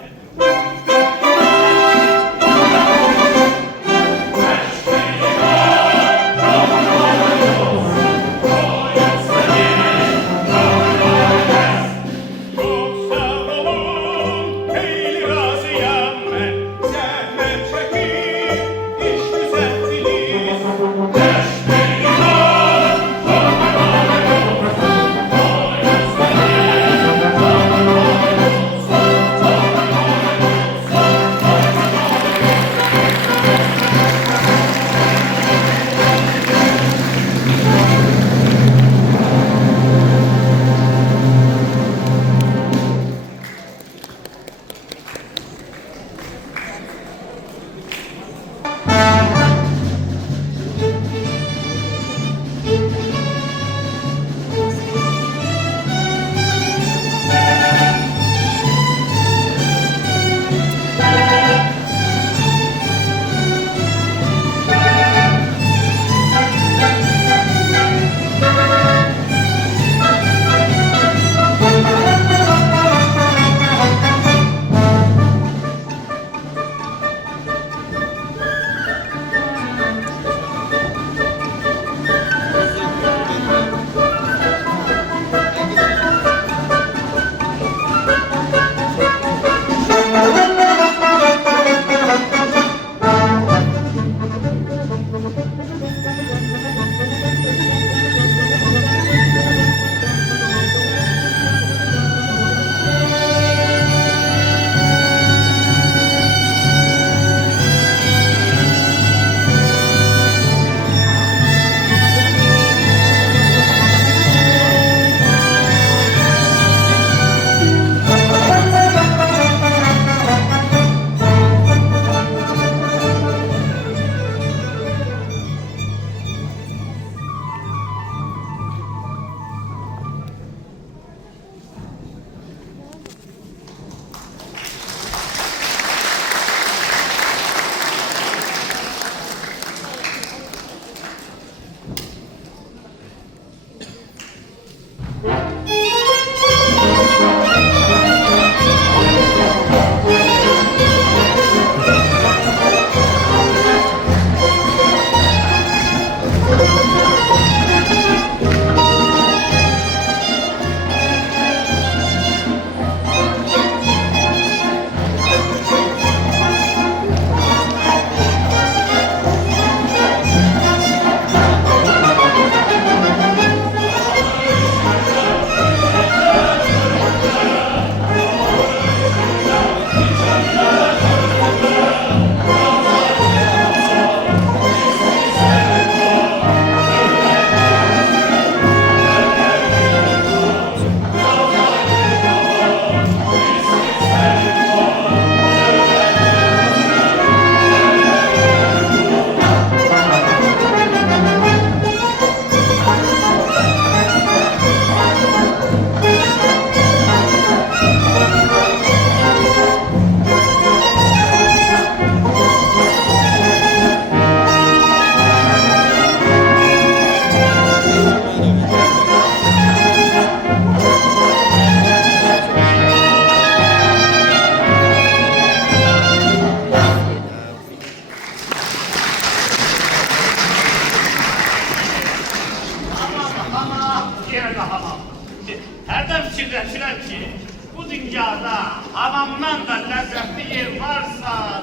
hamamdan da lezzetli yer varsa,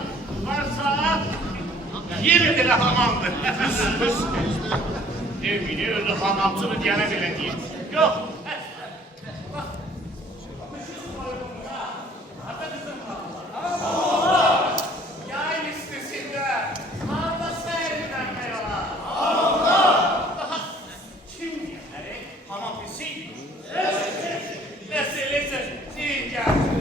yeri bile hamamdır. Evini öyle hamamçılık yana bile değil. Yok. Yay listesinde harda seyirden meyola. Kim diyerek hamam pisiydi? Meselesi değil geldi.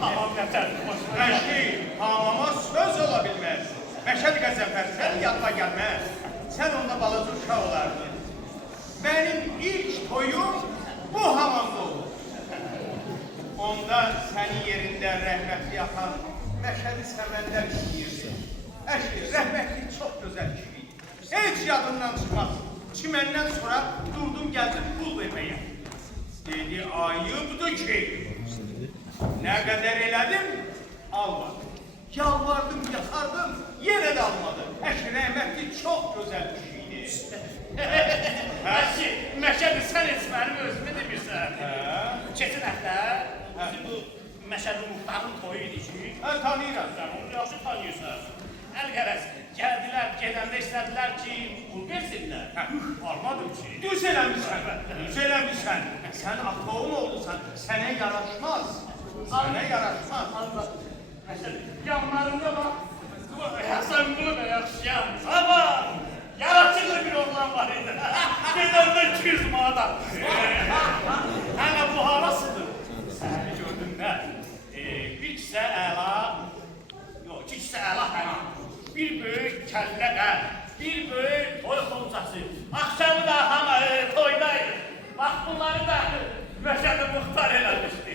Hamam yeter. Eşki, hamama söz ola bilmez. Məşəd Qəzəfər, sən yanına gəlməz. Sən onda balaca uşaq olardın. Benim ilk toyum bu hamamda olur. Onda sənin yerində rəhmətli yapan Məşədi Səməndər işləyirdi. Eşki, rəhmətli çox gözəl kişiydi. Heç yadından çıxmaz. Çiməndən sonra durdum gəldim pul verməyə. Dedi, ayıbdır ki, ne kadar elədim, almadım. Yalvardım, yakardım, yine de almadım. Eşki rəhmətli çox gözəl kişiydi. Əşi, Məşədi sən heç mənim özümü demirsən. Keçin həftə bizim bu Məşədi Muxtarın toyu idi ki. Tanıyıram. Sən onu yaxşı tanıyırsan. Əl qərəz, gəldilər, gedəndə istədilər ki, pul versinlər. Almadım ki. Düz eləmişsən, düz eləmişsən. Sən atoğun oldusan, sənə yaraşmaz. Sənə yaraşmaz. Anladım. Məşədi, yanlarında bax. Sən bunu da yaxşıyam. Ama yaratıcı bir oğlan var idi. Gedəndə 200 manat. Hələ bu havasıdır. Səni gördün nə? Bir kisə əla, yox, iki kisə əla həna. Bir böyük kəllə qər, bir böyük toy xonçası. Axşamı da hamı toydaydı. Bax bunları da Məşədi Muxtar eləmişdi.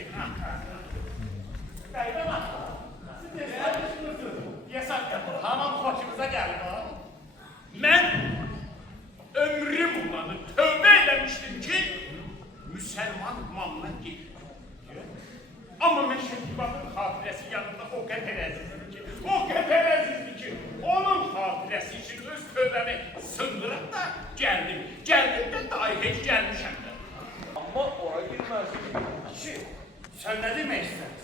Qəydə bax. Siz desəl düşünürsünüz. Yesək yapır, hamam xoşumuza gəlir o. Mən ömrüm olanı tövbə eləmişdim ki, Müsəlman Muhammed deyil. Amma Məşədi Baxın xatirəsi yanında o qədər əzizdir ki, onun xatirəsi için öz tövbəmi sındırıb da gəldim. Gəldim də dahi heç gəlmişəm də. Amma ora girməzsin. Kişi, sən nə demək istərsən?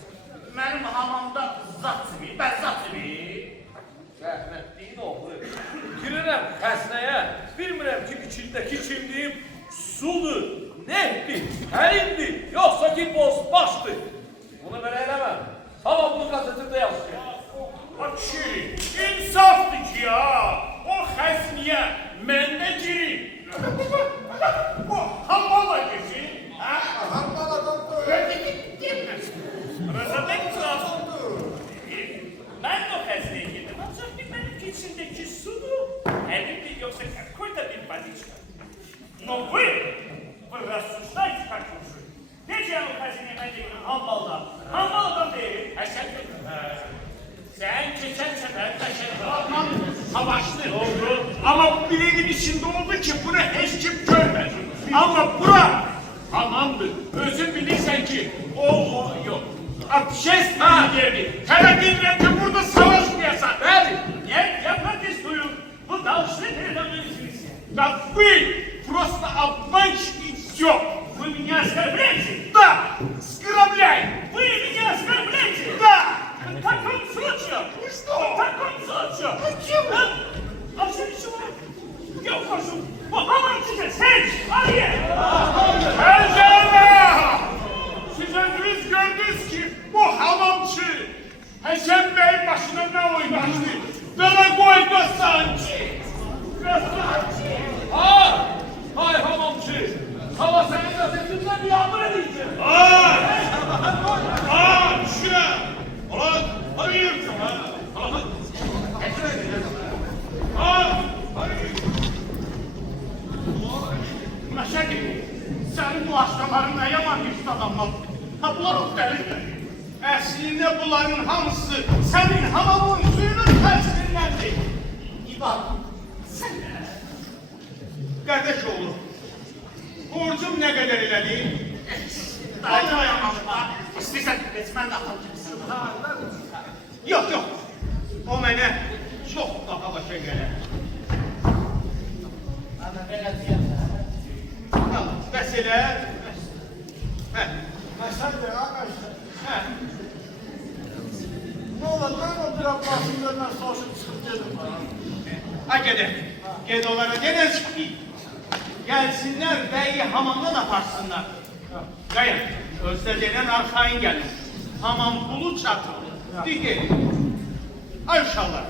Mənim hamamda zat kimi, bəzzat kimi. Rəhmətliyin oğlu. Girirəm xəznəyə, bilmirəm ki, içindəki kimliyim sudur, nehdir, hərimdir, yoxsa ki, bozbaşdır. Bunu belə eləməm. Tamam bunu qazetində yazıyor. Kişi, insafdır ki ya, o xəzniyə mən də girim. O hammala geçin. Hammala doktor. Rızada itiraf. Ben de o xəzniyə girdim, ancaq bilmədim ki, içindeki sudur, hərimdir, yoxsa какой-то bir водичка. Но вы рассуждаете как мужик. Necə o xəzniyə mən de girim hammaldan? Hammaldan deyil, sen geçen sefer taşıdığın savaşlı oldu ama bu bileğin içinde oldu ki bunu hiç kim görmedi. Ama bura tamamdır. Özün bilirsen ki o yok. Общественный yerdi. Karadinler'de burada savaşmayasan. Нет, я протестую. Вы должны передо извиниться. Да вы просто обманщики и все. Вы меня оскорбляете? Да. Оскорбляете. Вы меня оскорбляете? Да. В каком случае? Вы что? В каком случае? Почему? А все ничего. Я ухожу. Помогите, сядь! Алия! Siz özünüz gördünüz ki bu hamamçı Həsən Bey başına ne oynaştı? Daragoy Gasançı! Gasançı! Hay hamamçı! Hava senin gazetinden bir amır edeceğim. Şuna! Ulan arıyorsun ha! Hadi başqaları nə yaman güclü adamlar. Ha, bunlar o dəlildir. Əslində bunların hamısı sənin hamamın suyunun təsirindəndir. İvan, sən qardaş oğlu, borcum nə qədər elədi? Dayanamadım. İstəyirsən, mən də atam kimisin. Yox, yox. O mənə çox daha başa gələr. Bəs elə. Məsəldir, ağaçlar. Hə. Ne olur, ben o bir ablasından soğuşup çıkıp geldim bana. Ay gedək. Ged onlara denən çıxayım. Gəlsinlər, bəyi hamamdan aparsınlar. Qayın, özdə denən arxayın gəlin. Hamam pulu çatır. Digər. Ay uşaqlar,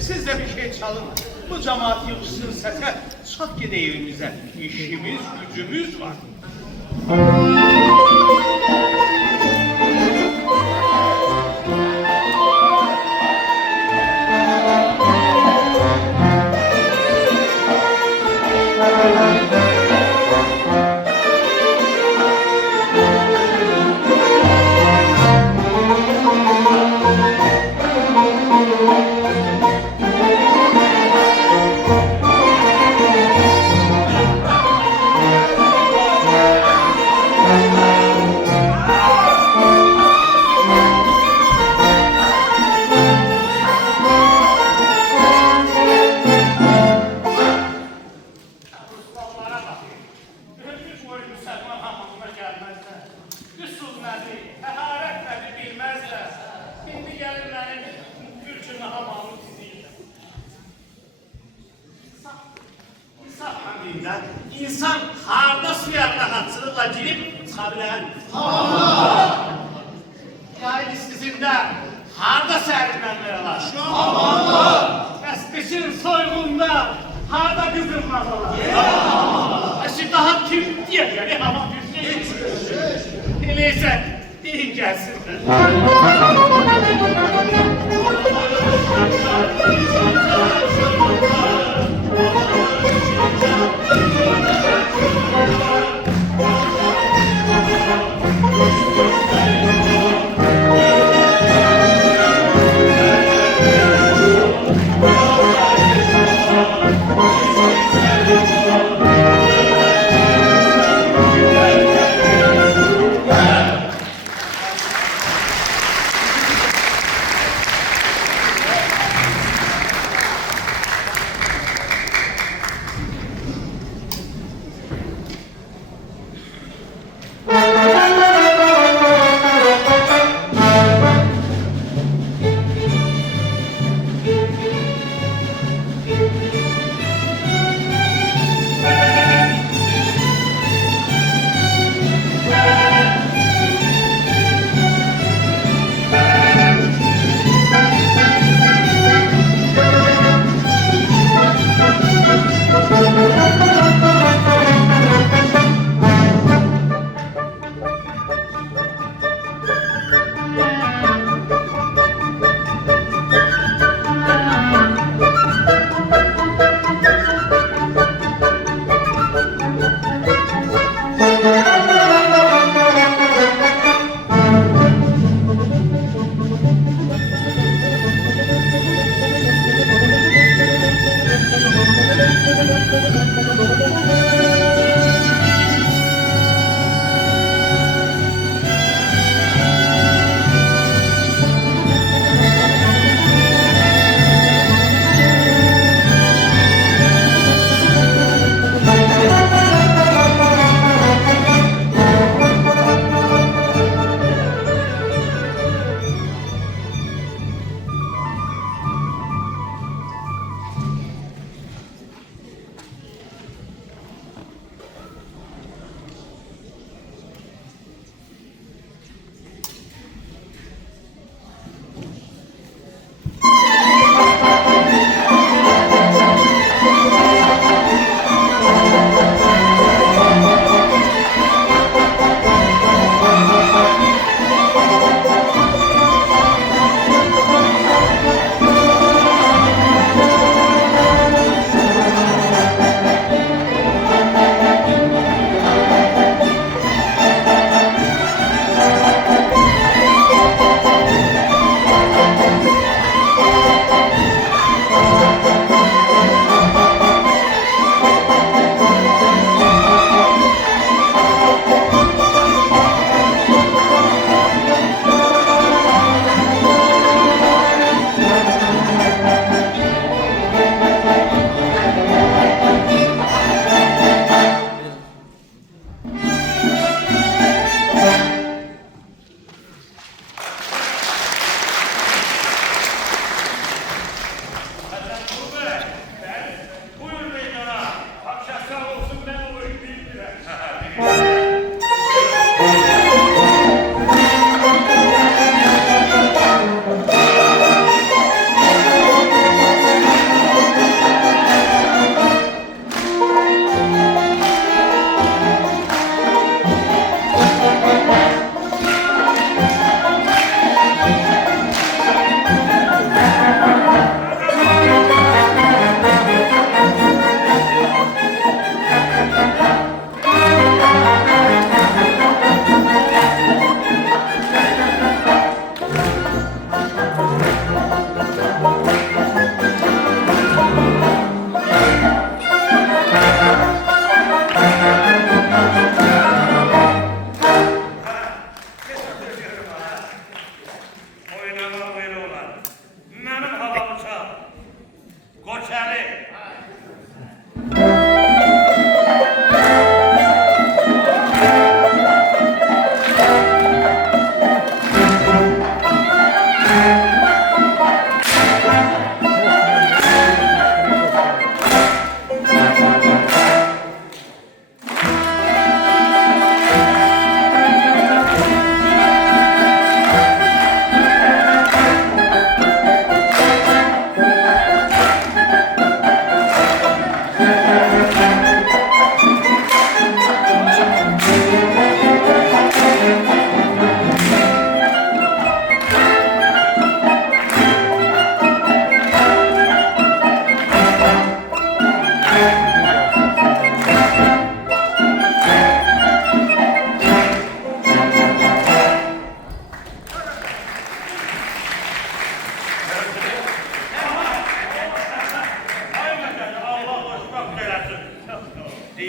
siz də bir şey çalın. Bu cemaat yığışsın səsə, çat gedək evimizə. İşimiz, gücümüz var. İnsan harda suya rahatçılıkla girip çıkabilen? Yayın istisinde harda serinlenmeye var? Eskişin soygunda harda kızılmalılar? Şimdi daha kim diye yani ama bir şey. Öyleyse deyin gelsinler.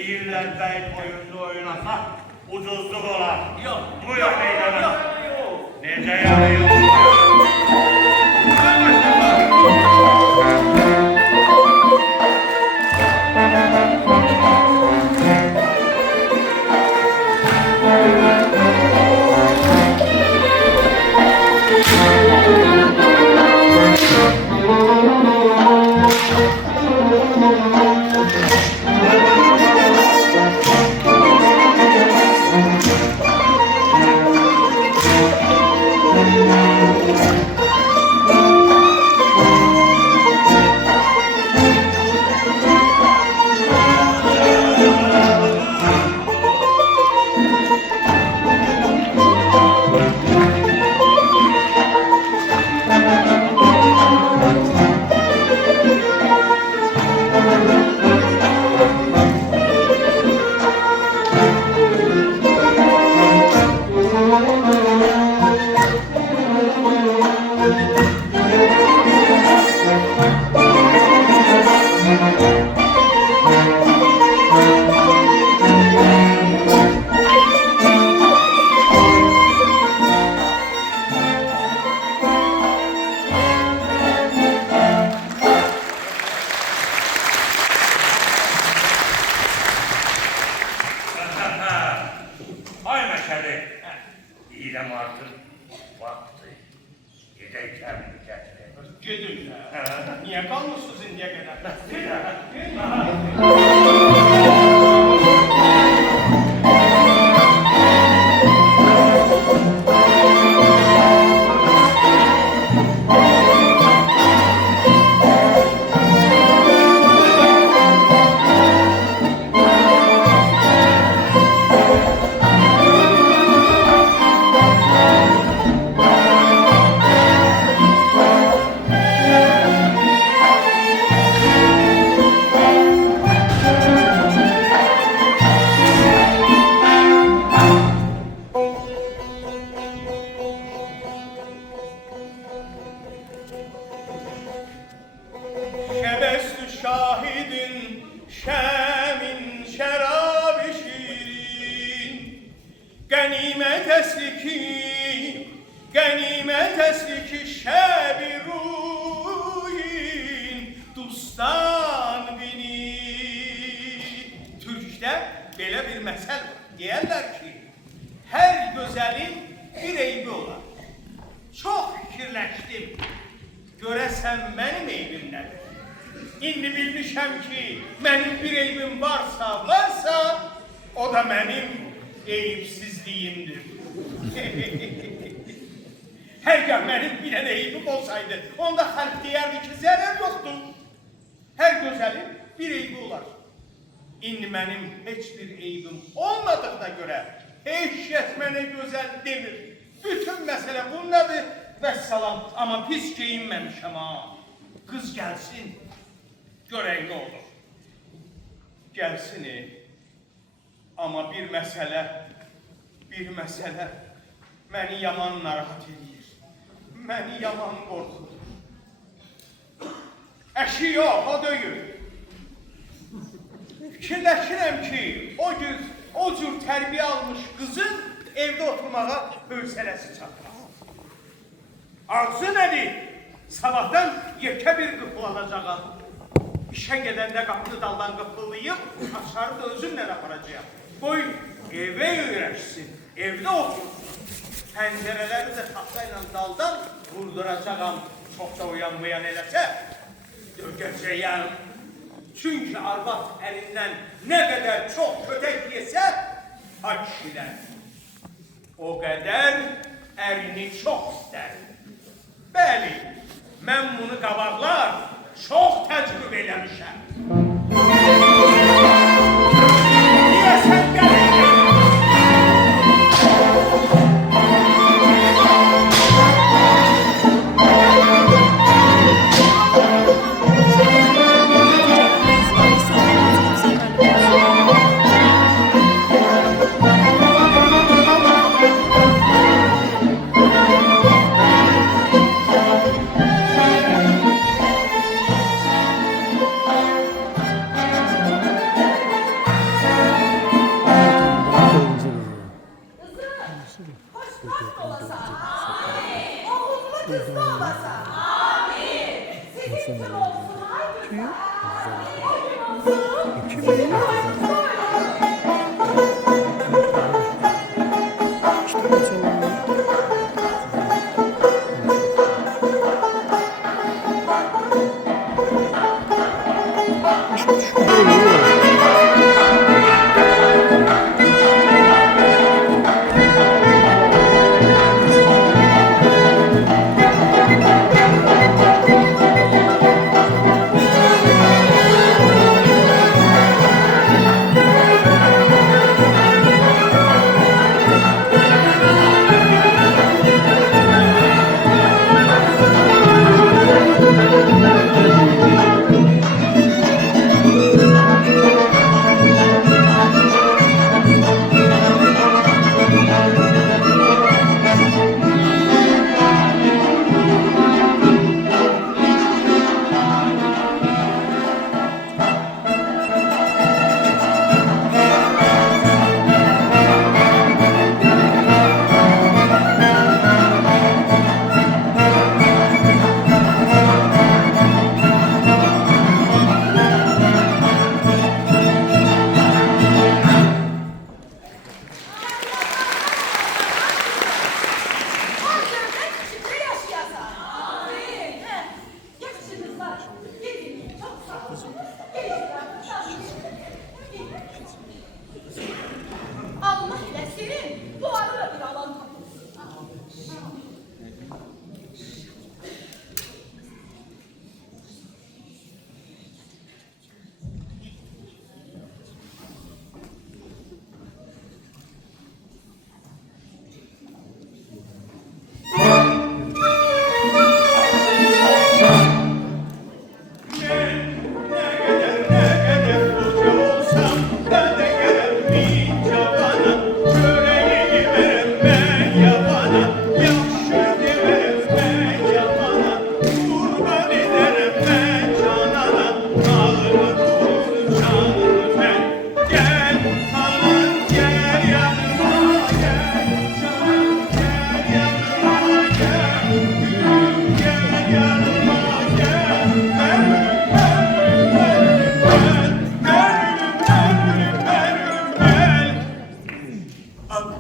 Deyirlər bəy oyunda oynasak ucuzluq olar. Yox, Buyur meydana. yox. Necə yarayır? Ay Məşədi, deyirəm artıq vaxtı. Gedək kəmini gətirək. Gedin. Niyə qalmışsınız indiyə qədər? Şebestü şahidin şemin şerab-ı şirin. Ganimet esli ki şebi ruyin dustan bini. Türk'te belə bir məsəl var. Deyərlər ki, hər gözəlin bir eybi olar. Çox fikirləşdim. Görəsən mənim eybim nədir? İndi bilmişəm ki, mənim bir eybim varsa, o da mənim eyibsizliyimdir. Hərgah mənim bir dənə eybim olsaydı, onda xalq deyərdi ki, zərər yoxdur. Hər gözəlin bir eybi olar. İndi mənim heç bir eybim olmadığına görə, heç kəs mənə gözəl demir. Bütün məsələ bundadır. Vəssalam, amma pis geyinməmişəm ha. Qız gəlsin, görək nə olur. Gəlsin, amma bir məsələ məni yaman narahat edir. Məni yaman qorxudur. Əşi yox, o deyil. Fikirləşirəm ki, o cür tərbiyə almış qızın evdə oturmağa hövsələsi çatmaz. Arzu nədir? Sabahdan yekə bir qıfılacağam. İşə gedəndə qapını daldan qıfıllayıb, aşağı da özümlə aparacağım. Qoy evə öyrəşsin, evdə otursun. Pəncərələri də taxtayla daldan vurduracağam. Çox da uyanmayan eləsə, dökəcəyəm. Çünki arvad əlindən nə qədər çox kötək yesə, ha kişilər. O qədər ərini çox istər. Bəli, mən bunu qabaqlar çox təcrübə eləmişəm. Niyə sən gəlirsən? Hazırda içinde yaşayasan. Amin. Yaşınız var. Gidin. Çok sağ olun. Allah ile senin bu arada bir alan kapılsın.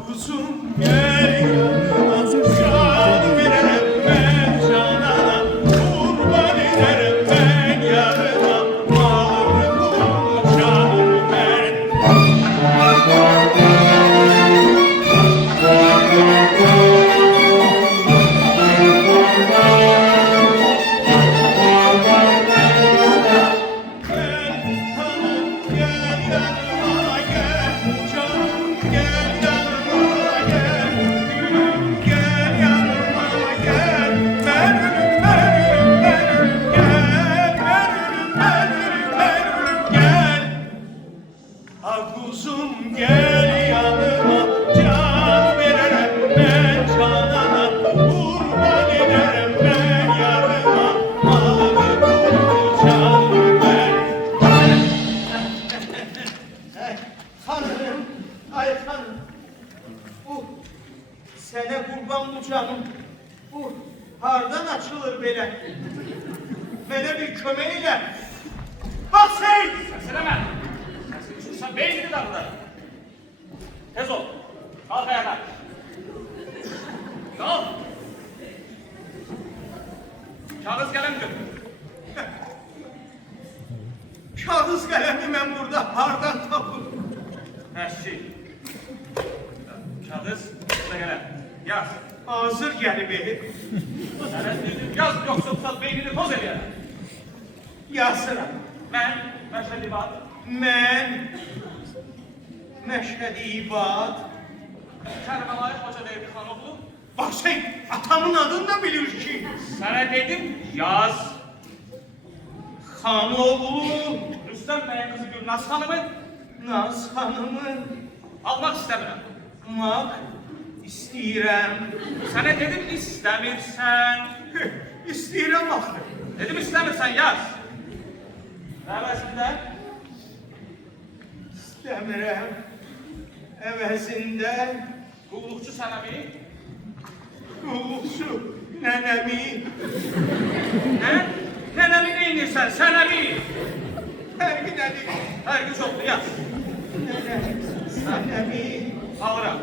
Kuzum gel yanıma, can veririm ben canana, kurban ederim ben yarına, malımı pulumu canım ben. Gel hanım gel yanıma gel, canım gel yanıma gel, gülüm gel yanıma gel, ben ölüm gel, ben ölüm gel. Ah kuzum gel yanıma, can veririm ben canana, kurban ederim ben yarıma, malımı pulumu canım ben. Hanım, ay hanım. Sene kurban bu canım. Hardan açılır belə? Mənə bir kömək elə. Bax sen! Sesleneme. Sesini çıksan beynini darlar. Tez ol. Kalk ayağa. Kalk. Kağıt kalem götür. Kağız qələmi mən burada hardan tapım? Her şey. Kağıt, burada kalem. Yaz. Hazır gəlib. Sen düzgün yaz yoksa tutat beynini toz ele. Yazıram. Ben Meşhedi Bat. Mən Məşhədi İbad. Kərbəlayı Hoca Devri Xanoğlu. Bax sen atamın adını da bilir ki. Sana dedim yaz. Xanoğlu Rüstem Bey'in kızı Gülnaz Hanım'ı Naz xanımı almak istemiyorum. mak istəyirəm. Sana dedim istemirsen. İstəyirəm axı. Dedim istemirsen yaz. Əvəzində İstəmirəm. Əvəzində qulluqçu sənəmi. qulluqçu nənəmi Nə? Nənəmi neynirsən sənəmi? Fərqi nədir? Fərqi çoxdur, yaz. Sənəmi alıram.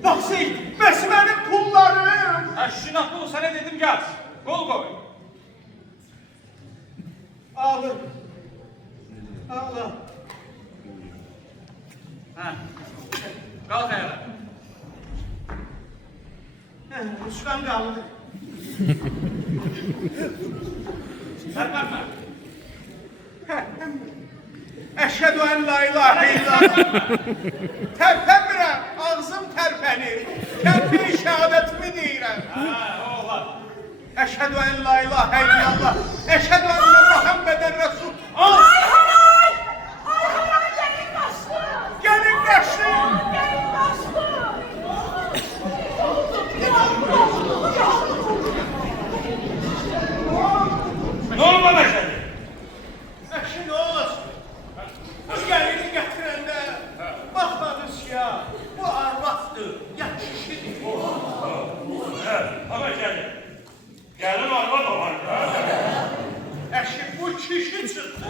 Bax Seyid, bəs mənim pullarım. Təşkilat pulu sənə dedim, yaz. Qol qoy. Alır. Allah. Hə. Qalx ayağa. Rüsvən qaldı. Tərpənmə. Əşhədü ən la ilahə illallah. Tərpənmirəm, ağzım tərpənir. Kəlbi-i şəhadətimi deyirəm. Oğlan. Əşhədü ən la ilahə illallah. Əşhədü ənlə Muhammədən Rəsul. Ay halay! Ay halay gelin kaçtı! Gəlin qəşli. Gelin kaçtı! Nə olub Məşədi? Əşi nə olasın? Bu gəlini gətirəndə baxmadınız ya, bu arvaqdır, ya kişidir. Ama gelin arva da var. Əşi bu kişi çıxdı.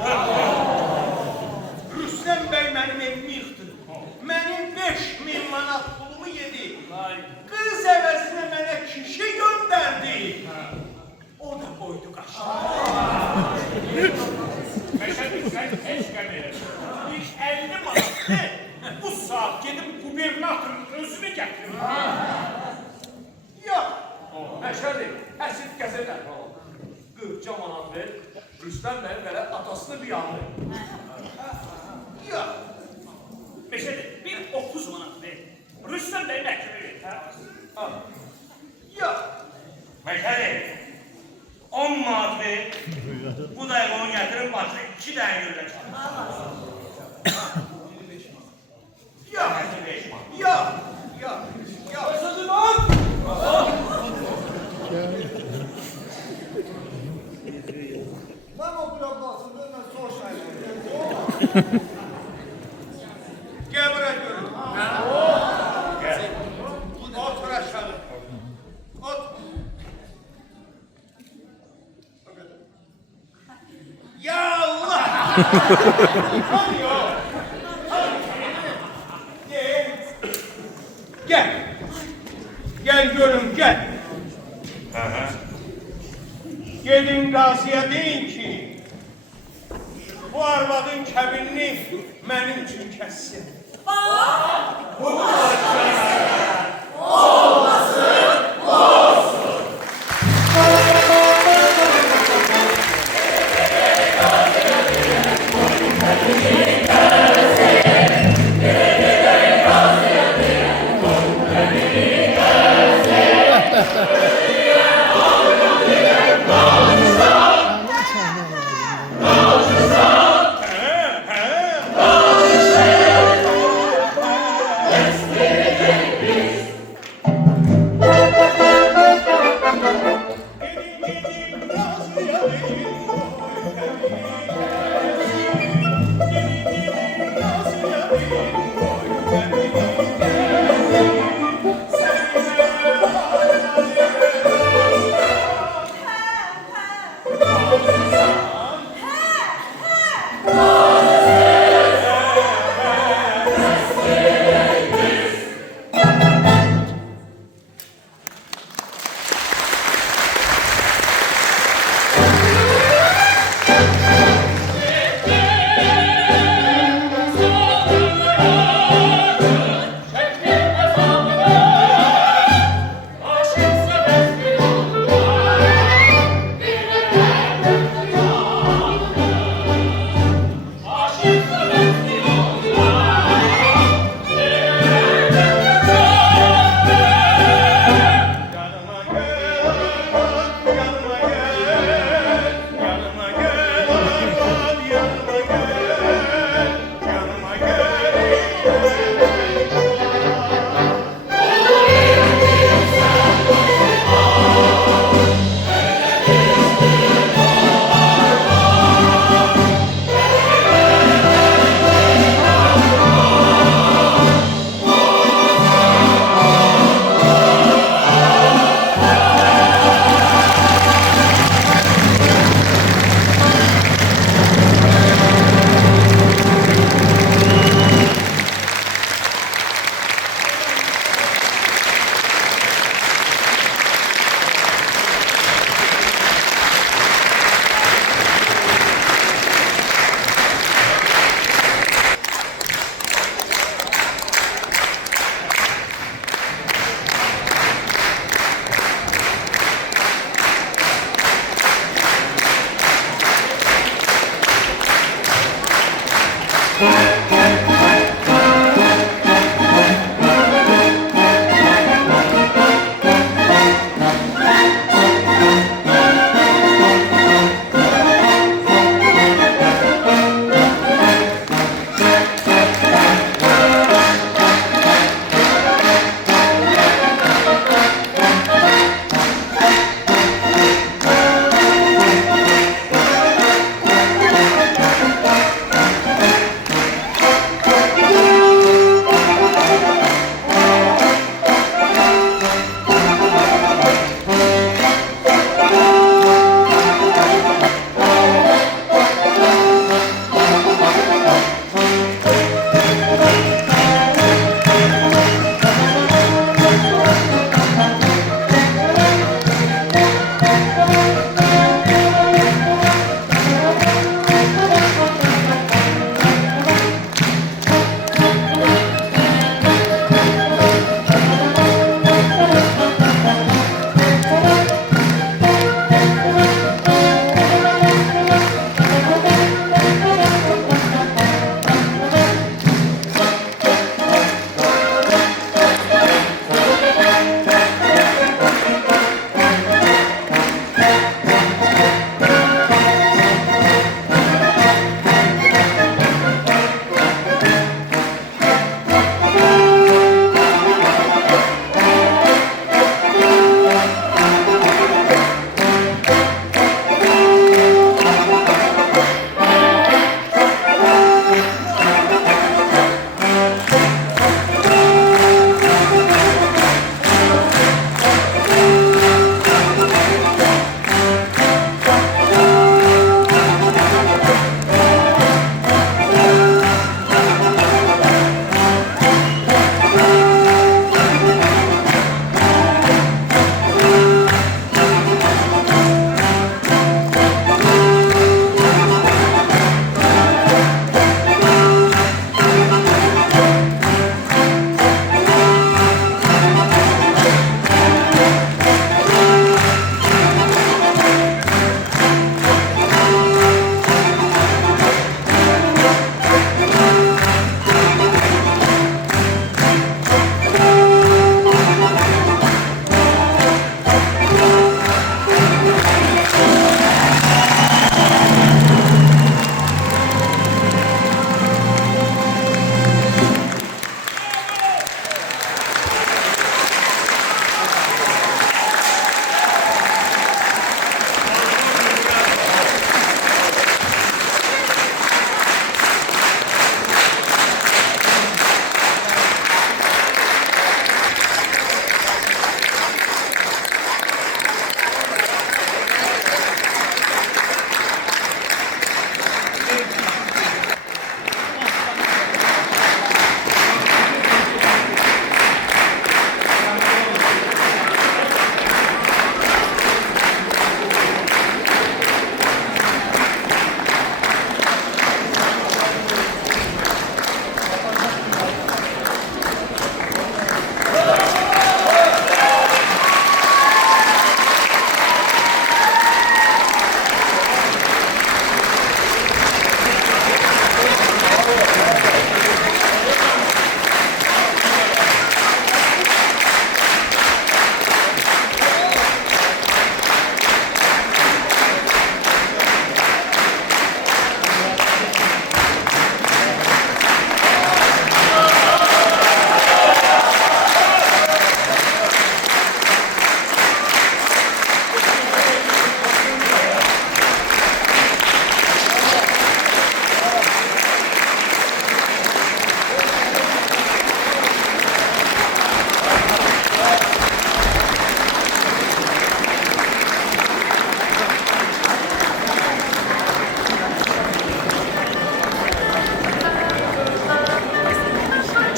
Rüstəm bəy mənim evimi yıxdı. Mənim 5000 manat pulumu yedi. Qız əvəzinə mənə kişi göndərdi. O da qoydu qaşını. Meşədik, sən heç qəməyəsin. İş 50 manatdır. Bu saat gedib gubernatorun özünü gətirir. Yox, Məşədi, əsil qəzet əhvalatı. 40 manat ver, Rüstəm bəyin belə atasını bir alır. yox. Meşədik, bir 30 manat ver. Rüstəm bəy məhkəmə ver. Yox. Meşədi, 10 manat ver, bu da onu gətirib başına 2 dənə göldə çıxar. Yox. 5 manat. Yox. Yox. Yox. Sözüm var. Ben o bloklasında ben soruşayım. Gel buraya görün. Gel. Otur aşağı. Otur. Ya Allah! Hadi ya! Gel. Gel. Gel görün gel. Gedin qaziyə deyin ki, bu arvadın kəbinini mənim üçün kəssin. Yes,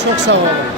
Çok sağ olun.